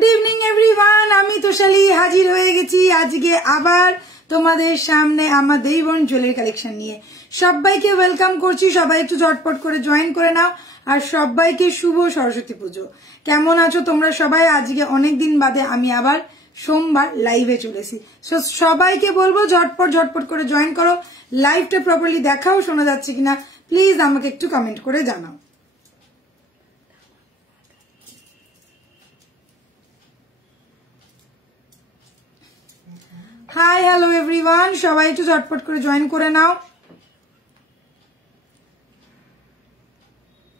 Good evening everyone, আমি তোষালি হাজির হয়ে গেছি আজকে আবার তোমাদের সামনে আমার দেবীবন জুয়েলারি কালেকশন নিয়ে। সবাইকে ওয়েলকাম করছি, সবাই একটু ঝটপট করে জয়েন করে নাও। আর সবাইকে শুভ সরস্বতী পুজো। কেমন আছো তোমরা সবাই? আজকে অনেকদিন বাদে আমি আবার সোমবার লাইভে চলেছি, সবাইকে বলবো ঝটপট ঝটপট করে জয়েন করো। লাইভটা প্রপারলি দেখাও, শোনা যাচ্ছে কিনা প্লিজ আমাকে একটু কমেন্ট করে জানাও। হাই হ্যালো এভরিওয়ান, সবাই একটু ঝটপট করে জয়েন করে নাও।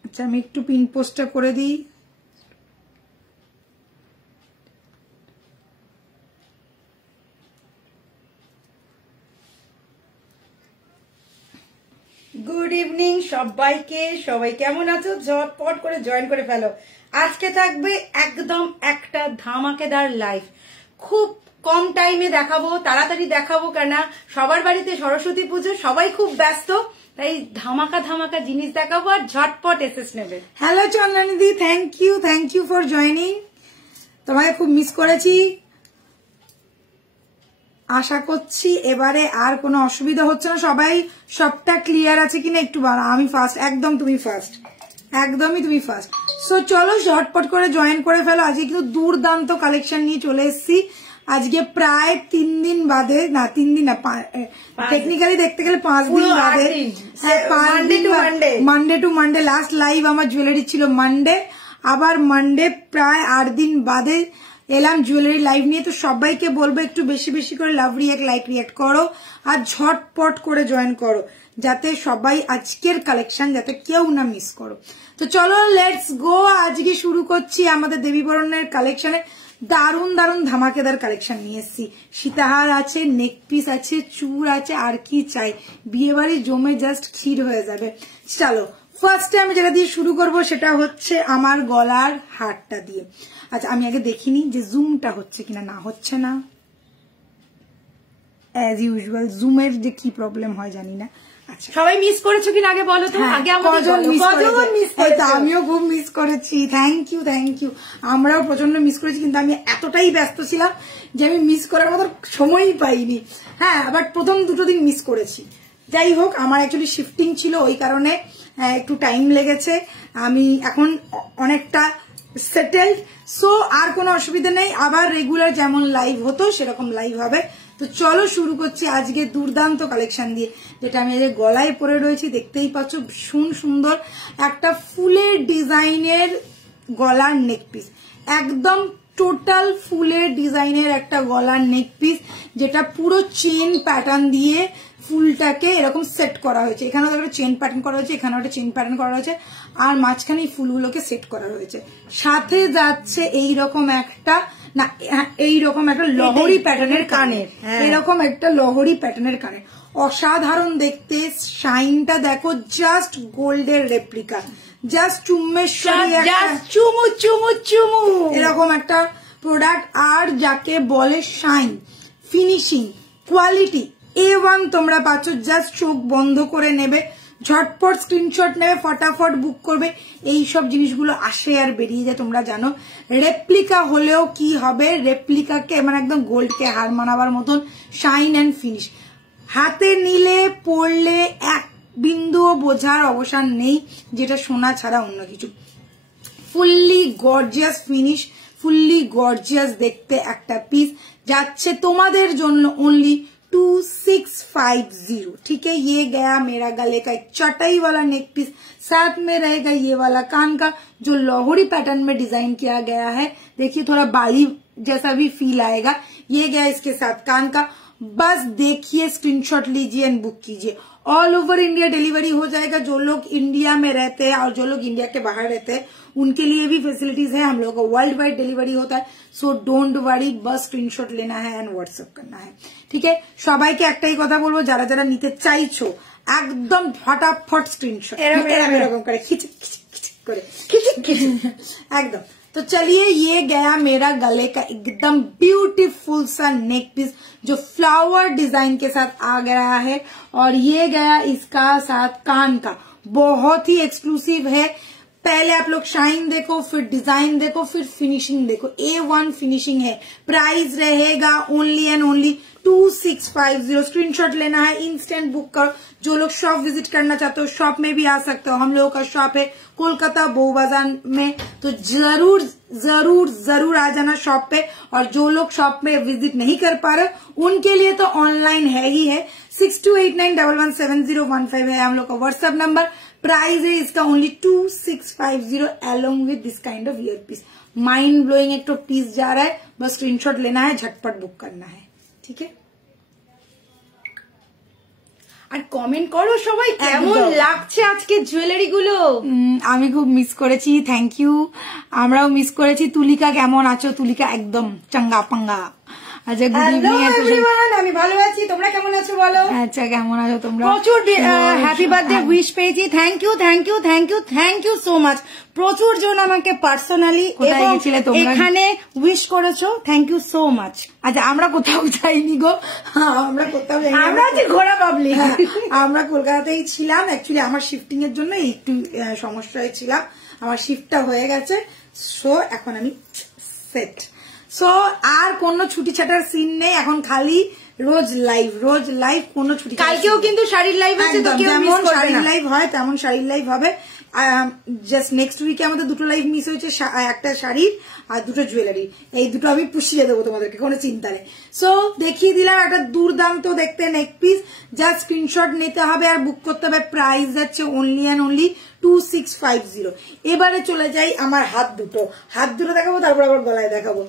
আচ্ছা, আমি একটু পিন পোস্টটা করে দিই। গুড ইভিনিং সবাইকে, সবাই কেমন আছো? ঝটপট করে জয়েন করে ফেলো। আজকে থাকবে একদম একটা ধামাকেদার লাইভ, খুব কম টাইমে দেখাবো, তাড়াতাড়ি দেখাবো, কেন সবার বাড়িতে সরস্বতী পুজো, সবাই খুব ব্যস্ত, তাই ধামাকা ধামাকা জিনিস দেখাবো আর ঝটপট এসএস নেবে। হ্যালো চন্দনিদি, থ্যাংক ইউ ফর জয়নিং। তোমাকে খুব মিস করেছি। আশা করছি এবারে আর কোনো অসুবিধা হচ্ছে না, সবাই সবটা ক্লিয়ার আছে কিনা একটু বলো। আমি ফার্স্ট, একদম তুমি ফার্স্ট, একদমই তুমি ফার্স্ট। সো চলো ঝটপট করে জয়েন করে ফেলো। আজকে কিন্তু দুর্দান্ত কালেকশন নিয়ে চলে এসেছি। আজকে প্রায় 3 দিন বাদে, না 3 দিন না, টেকনিক্যালি দেখতে গেলে 5 দিন বাদে, Monday to Monday last live আমার জুয়েলারি ছিল মানডে, আবার মানডে প্রায় 8 দিন বাদে এলাম জুয়েলারি লাইভ নিয়ে। তো সবাইকে বলবো একটু বেশি বেশি করে লাভ রিয়াক্ট, লাইক রিয়াক্ট করো আর ঝটপট করে জয়েন করো, যাতে সবাই আজকের কালেকশন যাতে কেউ না মিস করো। তো চলো লেটস গো, আজকে শুরু করছি আমাদের দেবীবরণের কালেকশনে। দারুন দারুন ধামাকেদার কালেকশন নিয়ে এসেছি। সীতাহার আছে, নেক পিস আছে, চূড় আছে, আর কি চাই, বিয়ে বাড়ি জমে জাস্ট ক্ষীর হয়ে যাবে। চলো ফার্স্টে আমি যেটা দিয়ে শুরু করব সেটা হচ্ছে আমার গলার হারটা দিয়ে। আচ্ছা, আমি আগে দেখিনি যে জুমটা হচ্ছে কিনা, না হচ্ছে না, অ্যাজ ইউজুয়াল জুমের যে কি প্রবলেম হয় জানি না। আচ্ছা, সবাই মিস করেছো কিনা আগে বলো তো, আগে আমিও খুব মিস করেছি। থ্যাংক ইউ, আমরাও প্রচন্ড মিস করেছি, কিন্তু আমি এতটাই ব্যস্ত ছিলাম যে আমি মিস করার মতো সময়ই পাইনি। হ্যাঁ, আবার প্রথম 2 দিন মিস করেছি। যাই হোক, আমার অ্যাকচুয়ালি শিফটিং ছিল, ওই কারণে একটু টাইম লেগেছে। আমি এখন অনেকটা সেটেলড, সো আর কোনো অসুবিধা নেই। আবার রেগুলার যেমন লাইভ হতো সেরকম লাইভ হবে। তো চলো শুরু করছি আজকে দুর্দান্ত কালেকশন দিয়ে, যেটা আমি আজকে গলায় পরে রয়েছি। দেখতেই পাচ্ছ ভীষণ সুন্দর একটা ফুলের ডিজাইনের গলার নেক পিস, একদম টোটাল ফুলের ডিজাইনের একটা গলার নেক পিস, যেটা পুরো চেন প্যাটার্ন দিয়ে ফুলটাকে এরকম সেট করা হয়েছে। এখানে একটা চেন প্যাটার্ন করা হয়েছে, এখানে একটা চেন প্যাটার্ন করা হয়েছে, আর মাঝখানে এই ফুলগুলোকে সেট করা হয়েছে। সাথে যাচ্ছে এইরকম একটা, না এইরকম একটা লহরি প্যাটার্নের কানের, এরকম একটা লহরি প্যাটার্নের কানের, অসাধারণ দেখতে। শাইনটা দেখো, জাস্ট গোল্ডের রেপ্লিকা, জাস্ট চুম্বেশ্বরী, চুমু চুমু চুমু এরকম একটা প্রোডাক্ট। আর যাকে বলে শাইন, ফিনিশিং, কোয়ালিটি A1 তোমরা পাচ্ছ। জাস্ট চোখ বন্ধ করে নেবে, ঝটপট স্ক্রিনশট নেবে, ফটাফট বুক করবে। এই সব জিনিসগুলো আসে আর বেরিয়ে যায়, তোমরা জানো। রেপ্লিকা হলেও কি হবে, রেপ্লিকাকে মানে একদম গোল্ডকে হার মানাবার মতন শাইন অ্যান্ড ফিনিশ। হাতে নিলে পড়লে এক বিন্দুও বোঝার অবসান নেই যেটা সোনা ছাড়া অন্য কিছু। Fully gorgeous finish, fully gorgeous দেখতে একটা পিস যাচ্ছে তোমাদের জন্য ओनली 2650। ठीक है, ये गया मेरा गले का एक चटाई वाला नेक पीस, साथ में रहेगा ये वाला कान का जो लाहौरी पैटर्न में डिजाइन किया गया है। देखिए थोड़ा बाली जैसा भी फील आएगा। ये गया इसके साथ कान का। बस देखिए, स्क्रीनशॉट लीजिए एंड बुक कीजिए। ऑल ओवर इंडिया डिलीवरी हो जाएगा। जो लोग इंडिया में रहते हैं और जो लोग इंडिया के बाहर रहते हैं उनके लिए भी फैसिलिटीज है। हम लोगों को वर्ल्ड वाइड डिलीवरी होता है, सो डोंट वरी, बस स्क्रीनशॉट लेना है एंड व्हाट्सएप करना है। ठीक है, সবাইকে একটাই কথা বলবো, যারা যারা নিতে চাইছো একদম ফটাফট স্ক্রিনশট এরকম করে খিচিক খিচিক করে একদম। तो चलिए, ये गया मेरा गले का एकदम ब्यूटीफुल सा नेक पीस जो फ्लावर डिजाइन के साथ आ गया है, और ये गया इसका साथ कान का, बहुत ही एक्सक्लूसिव है। पहले आप लोग शाइन देखो, फिर डिजाइन देखो, फिर फिनिशिंग देखो। A1 फिनिशिंग है। प्राइस रहेगा ओनली एंड ओनली 2650। स्क्रीनशॉट लेना है, इंस्टेंट बुक करो। जो लोग शॉप विजिट करना चाहते हो शॉप में भी आ सकते हो। हम लोगों का शॉप है कोलकाता बो बाजार में, तो जरूर जरूर जरूर आ जाना शॉप पे। और जो लोग शॉप में विजिट नहीं कर पा रहे उनके लिए तो ऑनलाइन है ही है। 6289117015 है हम लोग का व्हाट्सएप नंबर। प्राइस है इसका only 2650 along with this kind of ear piece. Mind blowing एक तो पीस जा रहा है, बस स्क्रीनशॉट लेना है, झटपट बुक करना है, ठीक है। আর কমেন্ট করো সবাই কেমন লাগছে আজকে জুয়েলারি গুলো। আমি খুব মিস করেছি, থ্যাংক ইউ। আমরাও মিস করেছি। তুলিকা কেমন আছো? তুলিকা একদম চাঙ্গা পাঙ্গা। আচ্ছা, গুড ইভিনিং এভরিওয়ান, আমি ভালো আছি, তোমরা কেমন আছো বলো? আচ্ছা, কেমন আছো তোমরা? প্রচুর হ্যাপি বার্থডে উইশ পেয়েছি। Thank you thank you thank you thank you so much. প্রচুর জন আমাকে পার্সোনালি এখানে উইশ করেছো, থ্যাংক ইউ সো মাচ। আচ্ছা, আমরা কোথাও যাইনি গো, আমরা কোথাও যাইনি, আমরা যে ঘোরা পাবলিক। আমরা কলকাতাতেই ছিলাম। অ্যাকচুয়ালি আমার শিফটিং এর জন্য একটু সমস্যায় ছিলাম, আমার শিফটটা হয়ে গেছে। সো এখন আমি সেট। সো আর কোনো ছুটি ছাটার সিন নেই এখন, খালি রোজ লাইভ রোজ লাইভ, কোনো ছুটি। কালকেও কিন্তু শাড়ির লাইভ আছে, তো কেউ মিস করবে না। শাড়ির লাইভ হয় তেমন শাড়ির লাইভ হবে। জাস্ট নেক্সট উইকে আমাদের দুটো লাইভ মিস হয়েছে, একটা শাড়ির আর দুটো জুয়েলারি। এই দুটো আমি পুষিয়ে দেবো তোমাদেরকে, কোনো চিন্তা নেই। সো দেখিয়ে দিলাম একটা দুর্দান্ত দেখতে নেক পিস। জাস্ট স্ক্রিনশট নিতে হবে আর বুক করতে হবে। প্রাইস যাচ্ছে অনলি অ্যান্ড অনলি 2650। এবারে চলে যাই আমার হাত দুটো দেখাবো, তারপর আবার গলায় দেখাবো।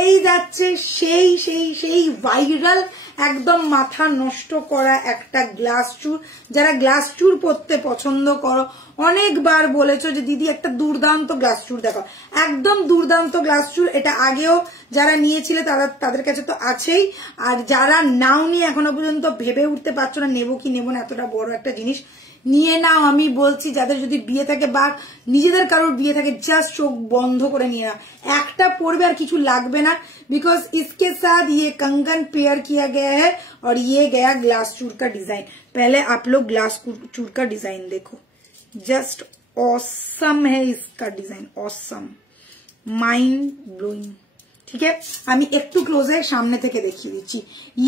এই যাচ্ছে সেই সেই সেই ভাইরাল, একদম মাথা নষ্ট করা একটা গ্লাস চুর। যারা গ্লাস চুর পরতে পছন্দ করো, অনেকবার বলেছো যে দিদি একটা দুর্দান্ত গ্লাস চুর দেখাও। একদম দুর্দান্ত গ্লাস চুর। এটা আগেও যারা নিয়েছিলে তাদের কাছে তো আছেই, আর যারা নাওনি এখনো পর্যন্ত ভেবে উঠতে পারছো না নেবো কি নেবো না, এতটা বড় একটা জিনিস নিয়ে নাও। আমি বলছি যাদের যদি বিয়ে থাকে বা নিজেদের কারোর বিয়ে থাকে, জাস্ট চোখ বন্ধ করে নিয়ে নাও। একটা পরবে আর কিছু লাগবে না, बिकॉज इसके साथ ये कंगन पेयर किया गया है और ये गया ग्लास चूर का डिजाइन। पहले आप लोग ग्लास चूर का डिजाइन देखो, जस्ट ऑसम है इसका डिजाइन, ऑसम, माइंड ब्लोइंग। ठीक है, আমি একটু ক্লোজে সামনে থেকে দেখিয়ে দিচ্ছি।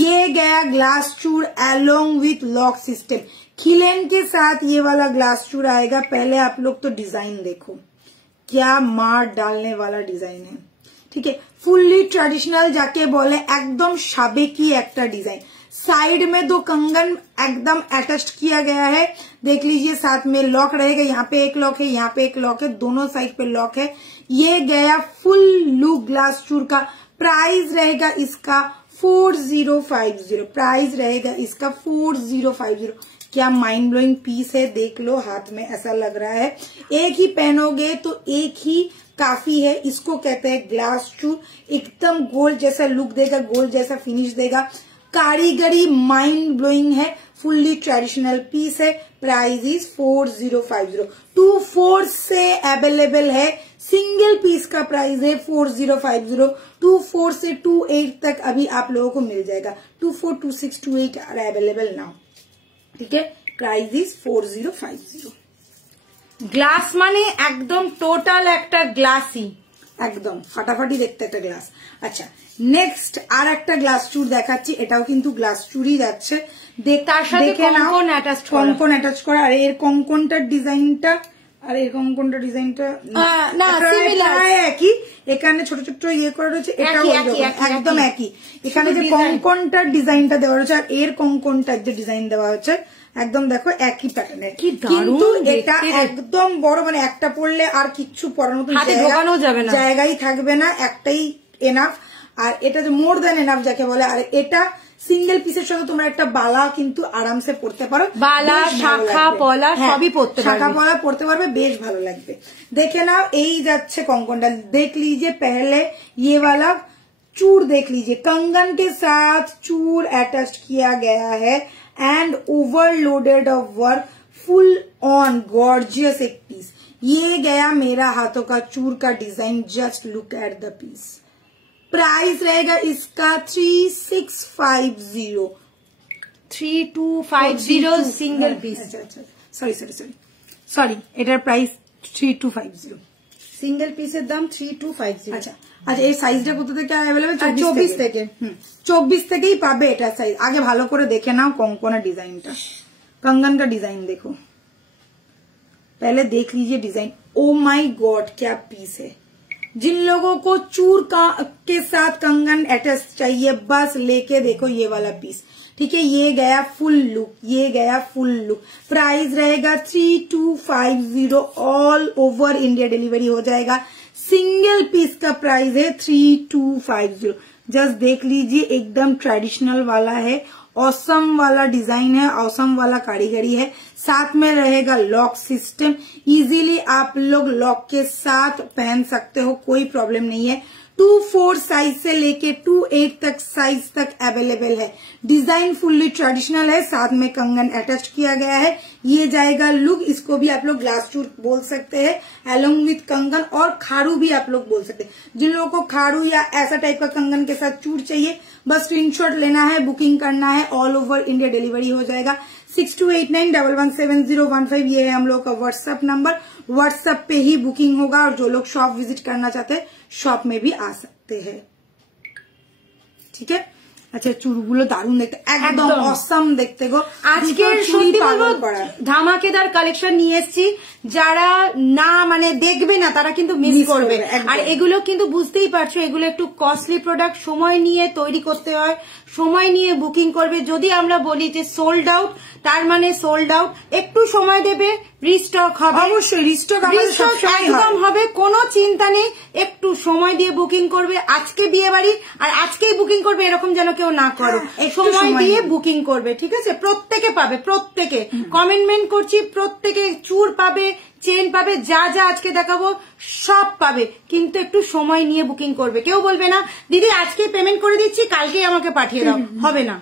ये गया ग्लास चूर अलोंग विथ लॉक सिस्टम। खिलेन के साथ ये वाला ग्लास चूर आएगा। पहले आप लोग तो डिजाइन देखो, क्या मार डालने वाला डिजाइन है। ठीक है, फुल्ली ट्रेडिशनल जाके बोले, एकदम साबेकी एक डिजाइन। साइड में दो कंगन एकदम अटैच किया गया है, देख लीजिए। साथ में लॉक रहेगा, यहाँ पे एक लॉक है, यहाँ पे एक लॉक है, दोनों साइड पे लॉक है। ये गया फुल लुक ग्लास चूर का। प्राइस रहेगा इसका 4050। प्राइस रहेगा इसका 4050। क्या माइंड ब्लोइंग पीस है, देख लो। हाथ में ऐसा लग रहा है, एक ही पहनोगे तो एक ही काफी है। इसको कहते हैं ग्लास चूर। एकदम गोल्ड जैसा लुक देगा, गोल्ड जैसा फिनिश देगा। कारीगरी माइंड ब्लोइंग है, फुल्ली ट्रेडिशनल पीस है। Price is 4050। 24 से अवेलेबल है। सिंगल पीस का प्राइस है 4050। 24 से 28 तक अभी आप लोगों को मिल जाएगा। 24, 26, 28 आर अवेलेबल नाउ। ठीक है, प्राइस इज 4050। গ্লাস মানে একদম টোটাল একটা গ্লাসই, একদম ফাটাফাটি দেখতে একটা গ্লাস। আচ্ছা, নেক্সট আর একটা গ্লাস চুর দেখাচ্ছি। এটাও কিন্তু গ্লাস চুরই যাচ্ছে। তার সাথে কঙ্কন অ্যাটাচ করা। আর এর কঙ্কনটার ডিজাইনটা একই। এখানে ছোট ছোট ইয়ে করা রয়েছে, এটাও একদম একই। এখানে যে কঙ্কনটার ডিজাইনটা দেওয়া রয়েছে আর এর কঙ্কনটার যে ডিজাইন দেওয়া হচ্ছে, একদম দেখো একই প্যাটার্নের। কিন্তু এটা একদম বড়, মানে একটা পরলে আর কিচ্ছু পরার মতো জায়গায় থাকবে না, একটাই এনাফ। আর এটা যে মোর দ্যান এনাফ যাকে বলে। আর এটা সিঙ্গেল পিসের সঙ্গে তোমরা একটা বালা কিন্তু আরামসে পড়তে পারো। বালা, শাখা, পলা সবই পড়তে পারবে, শাখা পলা পড়তে পারবে, বেশ ভালো লাগবে। দেখে নাও, এই যাচ্ছে কঙ্কনটা। देख लीजिए पहले ये वाला चूर, देख लीजिए कंगन के साथ चूर अटैच किया गया है and overloaded of work, full on gorgeous एक पीस। ये गया मेरा हाथों का चूर का design. Just look at the piece. Price रहेगा इसका 3650। 3250 সিঙ্গেল পিস। সরি, এটার প্রাইস 3250 সিঙ্গেল পিসের দাম 3250। আচ্ছা আচ্ছা, এই সাইজটা কোথা থেকে অ্যাভেলেবেল? 24 থেকে। 24 থেকেই পাবে এটা সাইজ। আগে ভালো করে দেখে नाओ कंगना डिजाइनটা, कंगन का डिजाइन देखो, पहले देख लीजिए डिजाइन। ओ माय गॉड क्या पीस है। जिन लोगों को चूर के साथ कंगन अटैच चाहिए बस लेके देखो ये वाला पीस। ठीक है, ये गया फुल लुक, ये गया फुल लुक। प्राइस रहेगा 3250, ऑल ओवर इंडिया डिलीवरी हो जाएगा। सिंगल पीस का प्राइस है 3250। जस्ट देख लीजिए, एकदम ट्रेडिशनल वाला है, ऑसम वाला डिजाइन है, ऑसम वाला कारीगरी है। साथ में रहेगा लॉक सिस्टम, इजीली आप लोग लॉक के साथ पहन सकते हो, कोई प्रॉब्लम नहीं है। 2-4 साइज से लेके 2-8 तक साइज तक अवेलेबल है। डिजाइन फुल्ली ट्रेडिशनल है, साथ में कंगन अटैच किया गया है। ये जाएगा लुक, इसको भी आप लोग ग्लास चूर बोल सकते हैं, अलोंग विथ कंगन, और खाड़ू भी आप लोग बोल सकते हैं। जिन लोगों को खाड़ू या ऐसा टाइप का कंगन के साथ चूर चाहिए बस स्क्रीनशॉट लेना है, बुकिंग करना है, ऑल ओवर इंडिया डिलीवरी हो जाएगा। 6289117015 ये है हम लोग का व्हाट्सएप नंबर। व्हाट्सएप पे ही बुकिंग होगा, और जो लोग शॉप विजिट करना चाहते हैं शॉप में भी आ सकते हैं। ठीक है, আচ্ছা চুড়গুলো দারুণ দেখতে, একদম অসম দেখতে গো। আজকে সত্যি বলবো ধামাকেদার কালেকশন নিয়ে এসেছি, যারা না মানে দেখবে না তারা কিন্তু মিস করবে। আর এগুলো কিন্তু বুঝতেই পারছো, এগুলো একটু কস্টলি প্রোডাক্ট, সময় নিয়ে তৈরি করতে হয়, সময় নিয়ে বুকিং করবে। যদি আমরা বলি যে সোল্ড আউট, তার মানে সোল্ড আউট। একটু সময় দেবে, রিস্টক হবে, অবশ্যই রিস্টক একদম হবে, কোনো চিন্তা নেই। একটু সময় দিয়ে বুকিং করবে। আজকে বিয়ে বাড়ি আর আজকেই বুকিং করবে এরকম যেন কেউ না করো, সময় দিয়ে বুকিং করবে। ঠিক আছে, প্রত্যেকে পাবে, প্রত্যেকে কমেন্টমেন্ট করছি, প্রত্যেকে চুর পাবে, চেন পাবে, যা যা আজকে দেখাবো সব পাবে, কিন্তু একটু সময় নিয়ে বুকিং করবে। কেউ বলবে না দিদি আজকে পেমেন্ট করে দিচ্ছি কালকেই আমাকে পাঠিয়ে দাও, হবে না।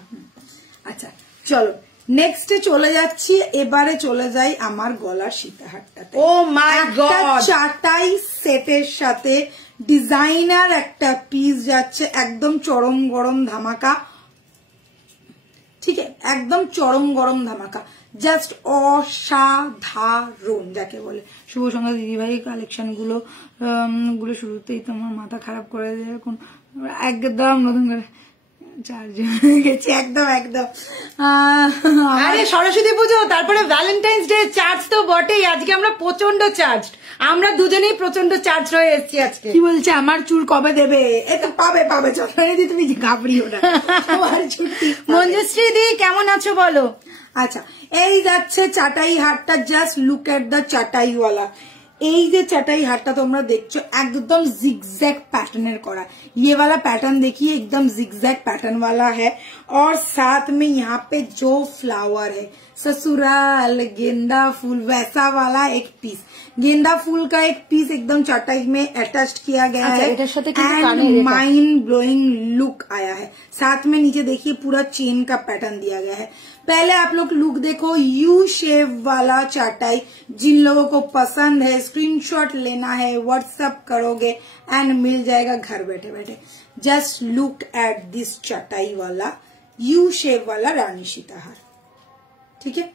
আচ্ছা চলো নেক্সটে চলে যাচ্ছি, এবারে চলে যাই আমার গলার সীতাহারটাতে। ও মাই গড, চাটাই সেটের সাথে ডিজাইনার একটা পিস যাচ্ছে, একদম চরম গরম ধামাকা। ঠিক আছে, একদম চরম গরম ধামাকা, জাস্ট অসাধারণ যাকে বলে। শুভ সন্ধ্যা দিদিভাই, কালেকশন গুলো শুরুতেই তোমার মাথা খারাপ করে দেয়, এখন একদম নতুন করে চার্জ হয়ে গেছে, একদম একদম। আরে সরস্বতী পুজো, তারপরে ভ্যালেন্টাইন্স ডে, চার্জ তো বটেই। আজকে আমরা প্রচন্ড চার্জ, আমরা দুজনেই প্রচন্ড চার্জ হয়ে এসেছি আজকে। কি বলছে আমার চুর কবে দেবে? এতো পাবে পাবে, চন্দ্রানী তুমি ঘাবড়িও না, আমার ছুটি। মঞ্জুশ্রী দি কেমন আছো বলো? আচ্ছা, এই যাচ্ছে চাটাই হারটা, জাস্ট লুক এট দ্য চাটাই ওয়ালা। এই যে চাটাই হারটা তোমরা দেখছো একদম जिगजैग पैटर्न करा, ये वाला पैटर्न देखिए एकदम जिगजैग पैटर्न वाला है। और साथ में यहाँ पे जो फ्लावर है ससुराल गेंदा फूल वैसा वाला एक पीस, गेंदा फूल का एक पीस एकदम चटाई में अटैच किया गया है, एंड माइंड ब्लोइंग लुक आया है। साथ में नीचे देखिए पूरा चेन का पैटर्न दिया गया है। पहले आप लोग लुक देखो, यू शेप वाला चाटाई, जिन लोगों को पसंद है स्क्रीनशॉट लेना है, व्हाट्सएप करोगे एंड मिल जाएगा घर बैठे बैठे। जस्ट लुक एट दिस चाटाई वाला यू शेप वाला रानी सीताहार। ठीक है,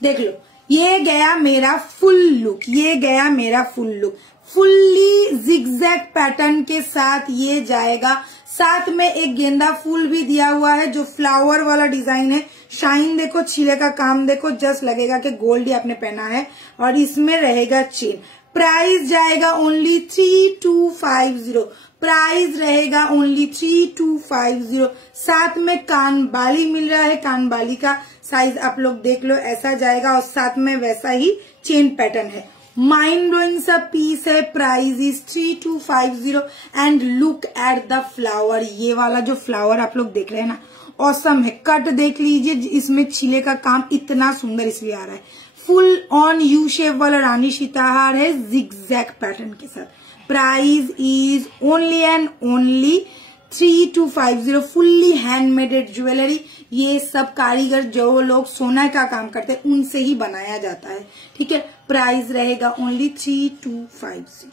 देख लो, ये गया मेरा फुल लुक, ये गया मेरा full look, fully zigzag pattern के साथ ये जाएगा। साथ में एक गेंदा फूल भी दिया हुआ है जो फ्लावर वाला डिजाइन है। शाइन देखो, छीले का काम देखो, जस्ट लगेगा कि गोल्ड ही आपने पहना है। और इसमें रहेगा चेन। प्राइस जाएगा ओनली 3250, प्राइस रहेगा ओनली 3250। साथ में कान बाली मिल रहा है, कान बाली का साइज आप लोग देख लो, ऐसा जाएगा, और साथ में वैसा ही चेन पैटर्न है। माइंड ब्लोइंग सा पीस है, price is 3250। And look at the flower, ये वाला जो फ्लावर आप लोग देख रहे हैं ना, ऑसम है। कट देख लीजिए, इसमें छिले का काम इतना सुंदर इसलिए आ रहा है। फुल ऑन यू शेप वाला रानी सीताहार है जिगजैग पैटर्न के साथ। Price is only and only 3250। Fully handmaded jewellery, ये सब कारीगर जो लोग सोना का काम करते हैं उनसे ही बनाया जाता है। ठीक है, प्राइस रहेगा ओनली 3250।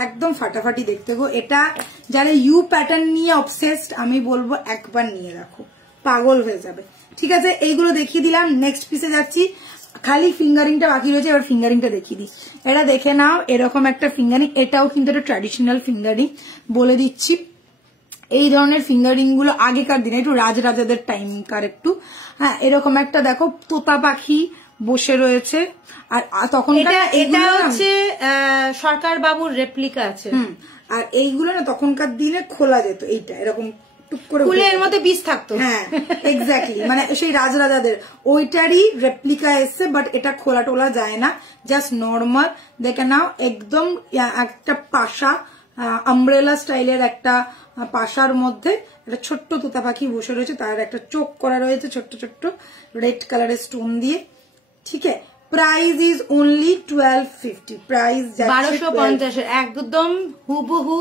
একদম ফাটাফাটি দেখতে গো। এটা যারা ইউ প্যাটার্ন নিয়ে অবসেসড আমি বলবো একবার নিয়ে রাখো, পাগল হয়ে যাবে। ঠিক আছে, এইগুলো দেখিয়ে দিলাম। নেক্সট পিসে যাচ্ছি। খালি ফিঙ্গারিংটা বাকি রয়েছে, এবার ফিঙ্গারিংটা দেখিয়ে দিই। এটা দেখে নাও, এরকম একটা ফিঙ্গারিং, এটাও কিন্তু একটা ট্র্যাডিশনাল ফিঙ্গারিং বলে দিচ্ছি। এই ধরনের ফিঙ্গারিং গুলো আগেকার দিনে একটু রাজরাজাদের টাইমকার একটু, হ্যাঁ এরকম একটা দেখো তোতা পাখি বসে রয়েছে। আর তখন এটা হচ্ছে সরকার বাবুর রেপ্লিকা আছে। আর এইগুলো না তখনকার দিনে খোলা যেত, এইটা এরকম টুক করে খুলে এর মধ্যে বীজ থাকতো। হ্যাঁ এক্স্যাক্টলি, মানে সেই রাজরাজাদের ওইটারই রেপ্লিকা এসছে, বাট এটা খোলা টোলা যায় না, জাস্ট নর্মাল। দেখে নাও একদম একটা পাশা আমব্রেলা স্টাইলের একটা পাশার মধ্যে একটা ছোট্ট তোতা পাখি বসে রয়েছে, তার একটা চোখ করা রয়েছে ছোট্ট ছোট্ট রেড কালারের স্টোন দিয়ে। ঠিক আছে, প্রাইস ইজ অনলি 1250, প্রাইস 1250, একদম হুবহু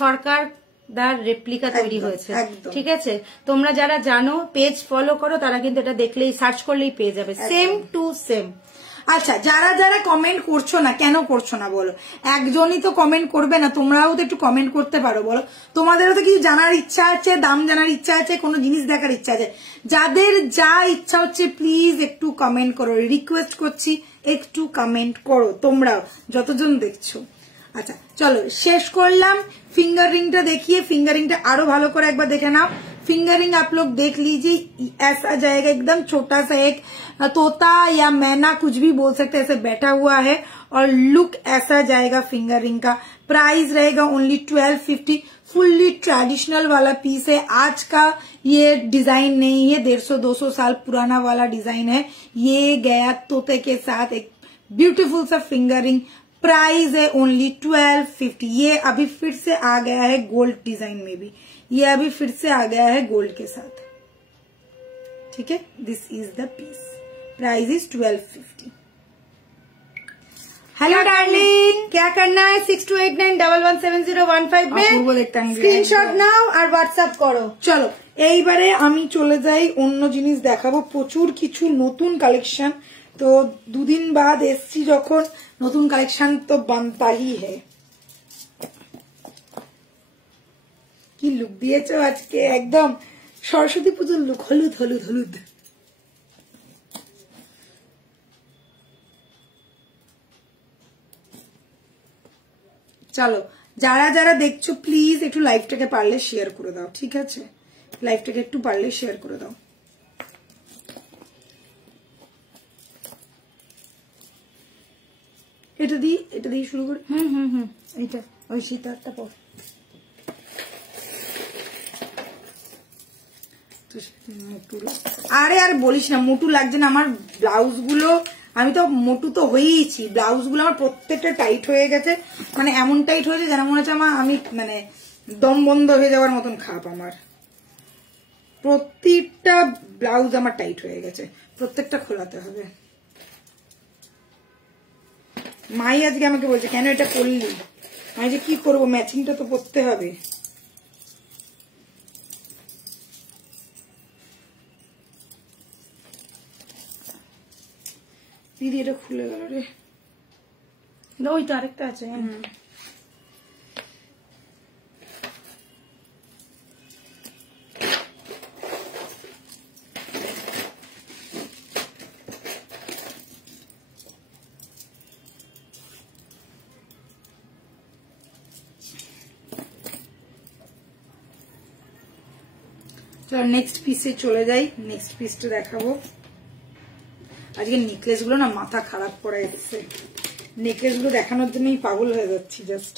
সরকার দার রেপ্লিকা তৈরি হয়েছে। ঠিক আছে, তোমরা যারা জানো পেজ ফলো করো তারা কিন্তু এটা দেখলেই সার্চ করলেই পেয়ে যাবে, সেম টু সেম। আচ্ছা, যারা যারা কমেন্ট করছো না, কেন করছো না বলো? একজনই তো কমেন্ট করবে না, তোমরাও তো একটু কমেন্ট করতে পারো বলো। তোমাদেরও তো কিছু জানার ইচ্ছা আছে, দাম জানার ইচ্ছা আছে, কোনো জিনিস দেখার ইচ্ছা আছে। যাদের যা ইচ্ছা হচ্ছে প্লিজ একটু কমেন্ট করো, রিকোয়েস্ট করছি একটু কমেন্ট করো তোমরাও যতজন দেখছো। अच्छा चलो शेष करलाम फिंगर रिंगटा देखिए फिंगर रिंगटा आरो भालो करे एक बार देखे नाओ। फिंगर रिंग आप लोग देख लीजिए, ऐसा जाएगा एकदम छोटा सा एक तोता या मैना कुछ भी बोल सकते हैं, ऐसे बैठा हुआ है और लुक ऐसा जाएगा फिंगर रिंग का। प्राइस रहेगा ओनली 1250, फुल्ली ट्रेडिशनल वाला पीस है। आज का ये डिजाइन नहीं है, 150-200 साल पुराना वाला डिजाइन है। ये गया तोते के साथ एक ब्यूटीफुल सा फिंगर रिंग। प्राइस है ओनली 1250। ये अभी फिर से आ गया है गोल्ड डिजाइन में भी, ये अभी फिर से आ गया है गोल्ड के साथ। ठीक है, this is the piece, price is 1250। Hello darling, क्या करना है 6289117015 में स्क्रीनशॉट नाও আর হোয়াটসঅ্যাপ করো। চলো এইবারে আমি চলে যাই অন্য জিনিস দেখাবো, প্রচুর কিছু নতুন কালেকশন। তো দুদিন বাদ এসছি যখন, নতুন কালেকশন তো বানতা হি है। কি লুক দিয়েছো আজকে, একদম সরস্বতী পুজোর লুক, হলুদ হলুদ হলুদ। চলো যারা যারা দেখছো প্লিজ একটু লাইভটাকে পারলে শেয়ার করে দাও, ঠিক আছে? লাইভটাকে একটু পারলে শেয়ার করে দাও। এটা দিয়ে শুরু করি। এইটা ওই সীতারটা পর। আরে আর বলিস না, মোটু লাগছে না আমার ব্লাউজ গুলো। আমি তো মোটু তো হয়েইছি, ব্লাউজ গুলো আমার প্রত্যেকটা টাইট হয়ে গেছে, মানে এমন টাইট হয়েছে যেন মনে হচ্ছে আমি মানে দম বন্ধ হয়ে যাওয়ার মতন খাপ। আমার প্রত্যেকটা ব্লাউজ আমার টাইট হয়ে গেছে, প্রত্যেকটা খোলাতে হবে। মাই আজকে আমাকে বলছে কেন এটা করলি, আমি যে কি করবো, ম্যাচিংটা তো পরতে হবে। দিদি এটা খুলে গেল রে, ওই তো আরেকটা আছে। চলো নেক্সট পিসে চলে যাই, নেক্সট পিসটা দেখাবো। আজকে নেকলেস গুলো না মাথা খারাপ করে এসেছে, নেকলেস গুলো দেখানোর জন্যই পাগল হয়ে যাচ্ছি জাস্ট।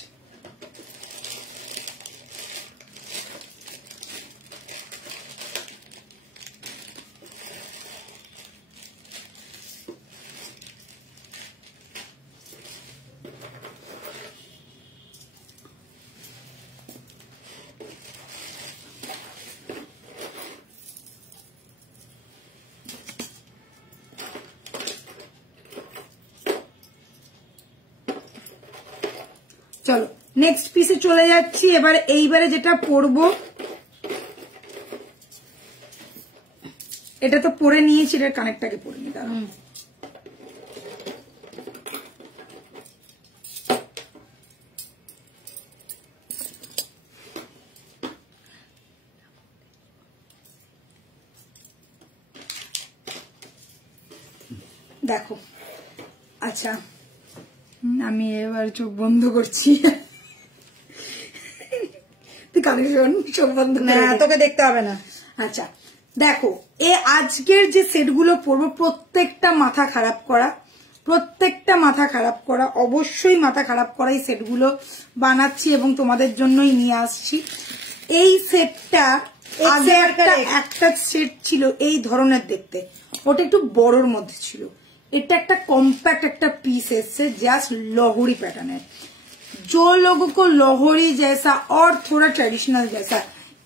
চলো নেক্সট পিসে চলে যাচ্ছি। এবার এইবারে যেটা পরবো, এটা তো পরে নিয়েছি, এটার কানেক্টটাকে পরে নি। দাঁড়াও, দেখো। আচ্ছা আমি এবার চোখ বন্ধ করছি, তুই কানেকশন চোখ বন্ধ না তোকে দেখতে হবে না। আচ্ছা দেখো, আজকের যে সেটগুলো পরবো প্রত্যেকটা মাথা খারাপ করা, প্রত্যেকটা মাথা খারাপ করা, অবশ্যই মাথা খারাপ করা এই সেটগুলো বানাচ্ছি এবং তোমাদের জন্যই নিয়ে আসছি। এই সেটটা আগে একটা সেট ছিল এই ধরনের দেখতে, ওটা একটু বড়র মধ্যে ছিল। এটা একটা कॉम्पैक्ट একটা पीस है जस्ट लाहौरी पैटर्न है। जो लोगों को लाहौरी जैसा और थोड़ा ट्रेडिशनल जैसा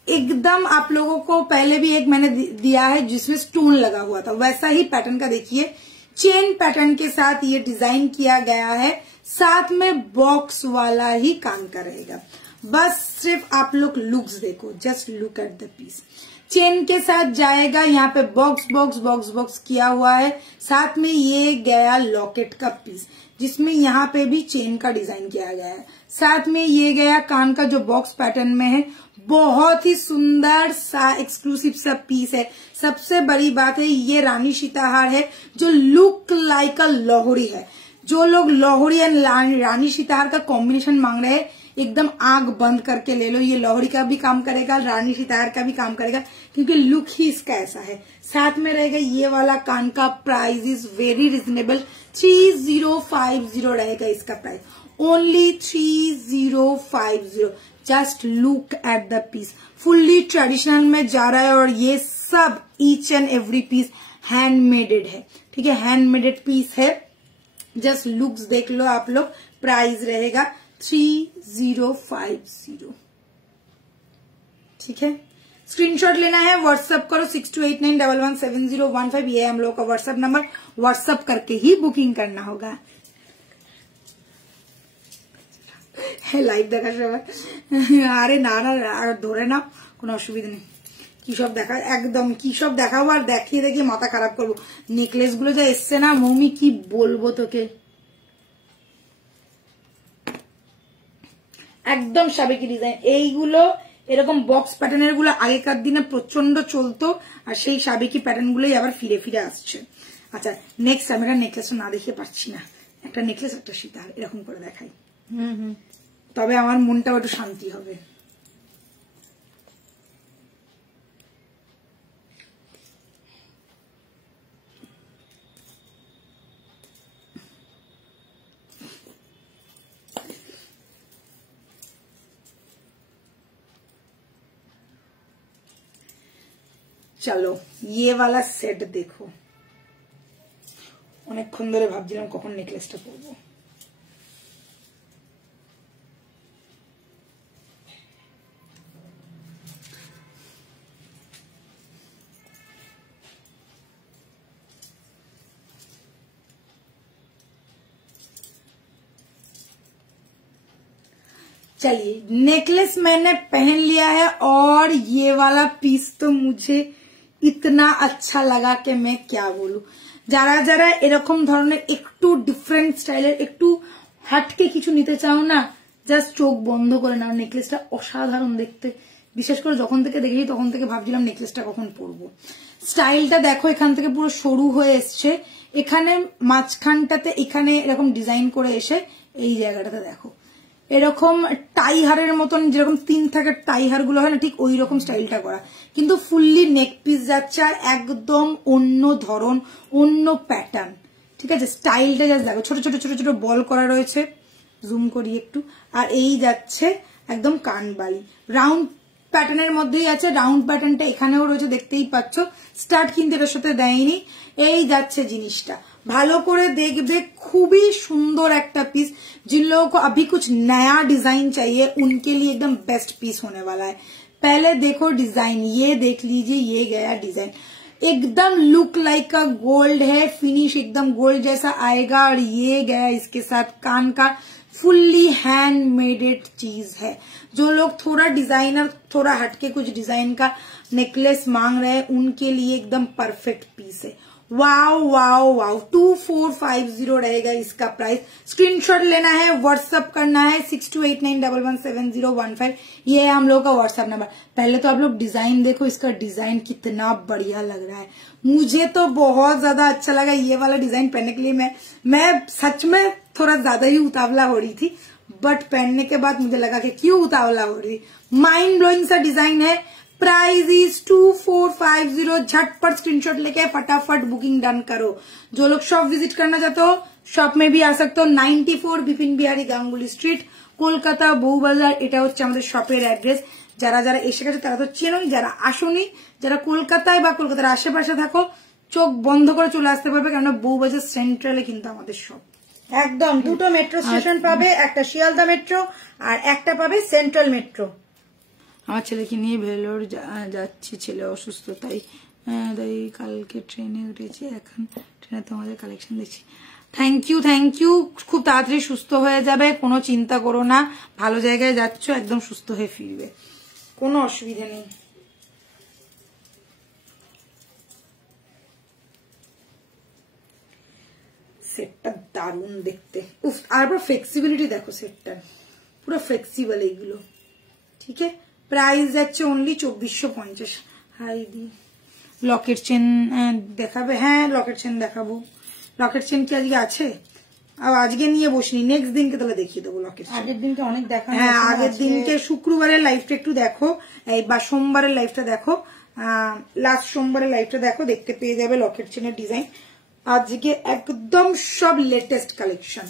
एकदम, आप लोगों को पहले भी एक मैंने दिया है जिसमें स्टोन लगा हुआ था, वैसा ही पैटर्न का देखिए चेन पैटर्न के साथ ये डिजाइन किया गया है। साथ में बॉक्स वाला ही काम का रहेगा। बस सिर्फ आप लोग लुक्स देखो, just look at the piece. Chain के साथ जाएगा, यहाँ पे बॉक्स बॉक्स बॉक्स बॉक्स किया हुआ है। साथ में ये गया लॉकेट का पीस जिसमें यहाँ पे भी चेन का डिजाइन किया गया है। साथ में ये गया कान का जो बॉक्स पैटर्न में है, बहुत ही सुंदर सा एक्सक्लूसिव सा पीस है। सबसे बड़ी बात है ये रानी सीताहार है जो लुक लाइक अ लाहौरी है। जो लोग लाहौरी एंड रानी सीताहार का कॉम्बिनेशन मांग रहे हैं, एकदम आंख बंद करके ले लो। ये लाहौरी का भी काम करेगा, रानी सीताहार का भी काम करेगा, क्योंकि लुक ही इसका ऐसा है। साथ में रहेगा ये वाला कान का, प्राइस इज वेरी रिजनेबल, 3050 रहेगा इसका price, only 3050। Just look at the piece, fully traditional में जा रहा है और ये सब each and every piece handmaded है। ठीक है, हैंडमेडेड पीस है। जस्ट लुक्स देख लो आप लोग। प्राइस रहेगा 3050। ठीक है, स्क्रीनशॉट लेना है, व्हाट्सएप करो 6289117015। ये है हम लोग का व्हाट्सएप नंबर, व्हाट्सएप करके ही बुकिंग करना होगा। লাইভ দেখার সময় আরে না না আর ধরে নাও, কোনো অসুবিধা নেই। কি সব দেখা, একদম কি সব দেখাবো আর দেখিয়ে দেখিয়ে মাথা খারাপ করবো। নেকলেস গুলো যা এসছে না মৌমি, কি বলবো তোকে, একদম সাবেকি ডিজাইন। এইগুলো এরকম বক্স প্যাটার্নের গুলো আগেকার দিনে প্রচন্ড চলতো, আর সেই সাবেকি প্যাটার্ন গুলোই আবার ফিরে ফিরে আসছে। আচ্ছা নেক্সট, আমি একটা নেকলেসটা না দেখিয়ে পারছি না, একটা নেকলেস একটা সীতাহার এরকম করে দেখাই, তবে আমার মনটাও একটু শান্তি হবে। চলো ये वाला सेट देखो, অনেকক্ষণ ধরে ভাবছিলাম কখন নেকলেসটা পরবো। चलिए नेकलेस मैंने पहन लिया है और ये वाला पीस तो मुझे इतना अच्छा लगा कि मैं क्या बोलूं। যারা যারা এরকম ধরনের একটু ডিফারেন্ট স্টাইলের একটু হাটকে কিছু নিতে চাও না, জাস্ট চোখ বন্ধ করে নাও। নেকলেসটা অসাধারণ দেখতে, বিশেষ করে যখন থেকে দেখেছি তখন থেকে ভাবছিলাম নেকলেসটা কখন পরবো। স্টাইলটা দেখো, এখান থেকে পুরো সরু হয়ে এসছে, এখানে মাঝখানটাতে এখানে এরকম ডিজাইন করে এসে এই জায়গাটাতে দেখো এরকম টাই হারের মতন, যেরকম 3 থাকে টাই হার গুলো হয় না, ঠিক ওই রকম স্টাইলটা করা, কিন্তু ফুললি নেক পিস যাচ্ছে আর একদম অন্য ধরন, অন্য প্যাটার্ন। ঠিক আছে, স্টাইলটা জাস্ট দেখো, ছোট ছোট ছোট ছোট বল করা রয়েছে, জুম করি একটু, আর এই যাচ্ছে একদম কানবালি রাউন্ড প্যাটার্নের মধ্যেই আছে। রাউন্ড প্যাটার্নটা এখানেও রয়েছে, দেখতেই পাচ্ছ। স্টার্ট কিন্তু এটার সাথে দেয়নি। এই যাচ্ছে জিনিসটা, ভালো করে দেখবে, খুবই সুন্দর একটা पीस। जिन लोगों को अभी कुछ नया डिजाइन चाहिए उनके लिए एकदम बेस्ट पीस होने वाला है। पहले देखो डिजाइन, ये देख लीजिए, ये गया डिजाइन, एकदम लुक लाइक का गोल्ड है, फिनिश एकदम गोल्ड जैसा आएगा। और ये गया इसके साथ कान का, फुल्ली हैंडमेडेड चीज है। जो लोग थोड़ा डिजाइनर, थोड़ा हटके कुछ डिजाइन का नेकलेस मांग रहे हैं, उनके लिए एकदम परफेक्ट पीस है। वाओ वाओ वाओ 2450 रहेगा इसका प्राइस। स्क्रीनशॉट लेना है, व्हाट्सअप करना है 6289117015। ये है हम लोग का व्हाट्सअप नंबर। पहले तो आप लोग डिजाइन देखो, इसका डिजाइन कितना बढ़िया लग रहा है। मुझे तो बहुत ज्यादा अच्छा लगा ये वाला डिजाइन पहनने के लिए। मैं सच में थोड़ा ज्यादा ही उतावला हो रही थी, बट पहनने के बाद मुझे लगा कि क्यों उतावला हो रही। माइंड ब्लोइंग सा डिजाइन है। Price is 2450। झटपट स्क्रीनशॉट लेके फटाफट बुकिंग डन करो। जो लोग शॉप विजिट करना चाहते हो शॉप में भी आ सकते हो। 94 बिपिन बिहारी गांगुली स्ट्रीट, কলকাতা বউবাজার। এটা হচ্ছে আমাদের শপের অ্যাড্রেস। যারা যারা এসে গেছে তারা তো চেনোই, যারা আসোনি, যারা কলকাতায় বা কলকাতার আশেপাশে থাকো চোখ বন্ধ করে চলে আসতে পারবে, কারণ বউবাজার সেন্ট্রালে কিন্তু আমাদের শপ। একদম দুটো মেট্রো স্টেশন পাবে, একটা শিয়ালদা মেট্রো আর একটা পাবে সেন্ট্রাল মেট্রো। আমার ছেলেকে নিয়ে ভেলোর যাচ্ছি, ছেলে অসুস্থ তাই কালকে ট্রেনে উঠেছি, এখন ট্রেনে তোমাদের কালেকশন দেখছি। Thank you. খুব তাড়াতাড়ি সুস্থ হয়ে যাবে, কোনো চিন্তা করো না। ভালো জায়গায় যাচ্ছ, একদম সুস্থ হয়ে ফিরবে, কোনো অসুবিধা নেই। সেটটা দারুণ দেখতে। উফ, আর ফ্লেক্সিবিলিটি দেখো সেটটার, পুরো ফ্লেক্সিবল এইগুলো। ঠিক আছে, প্রাইস যাচ্ছে অনলি 2450। হাই দি লকেট চেন দেখাবে? হ্যাঁ লকেট চেন দেখাবো। লকেট চেন কি আজকে আছে? আজকে নিয়ে বসিনি, নেক্সট দিনকে তাহলে দেখিয়ে দেবো লকেট চেন। আগের দিনকে অনেক দেখা। হ্যাঁ আগের দিনকে শুক্রবারের লাইভটা একটু দেখো, বা সোমবারের লাইভটা দেখো, লাস্ট সোমবারের লাইভটা দেখো, দেখতে পেয়ে যাবে লকেট চেনের ডিজাইন। আজকে একদম সব লেটেস্ট কালেকশন,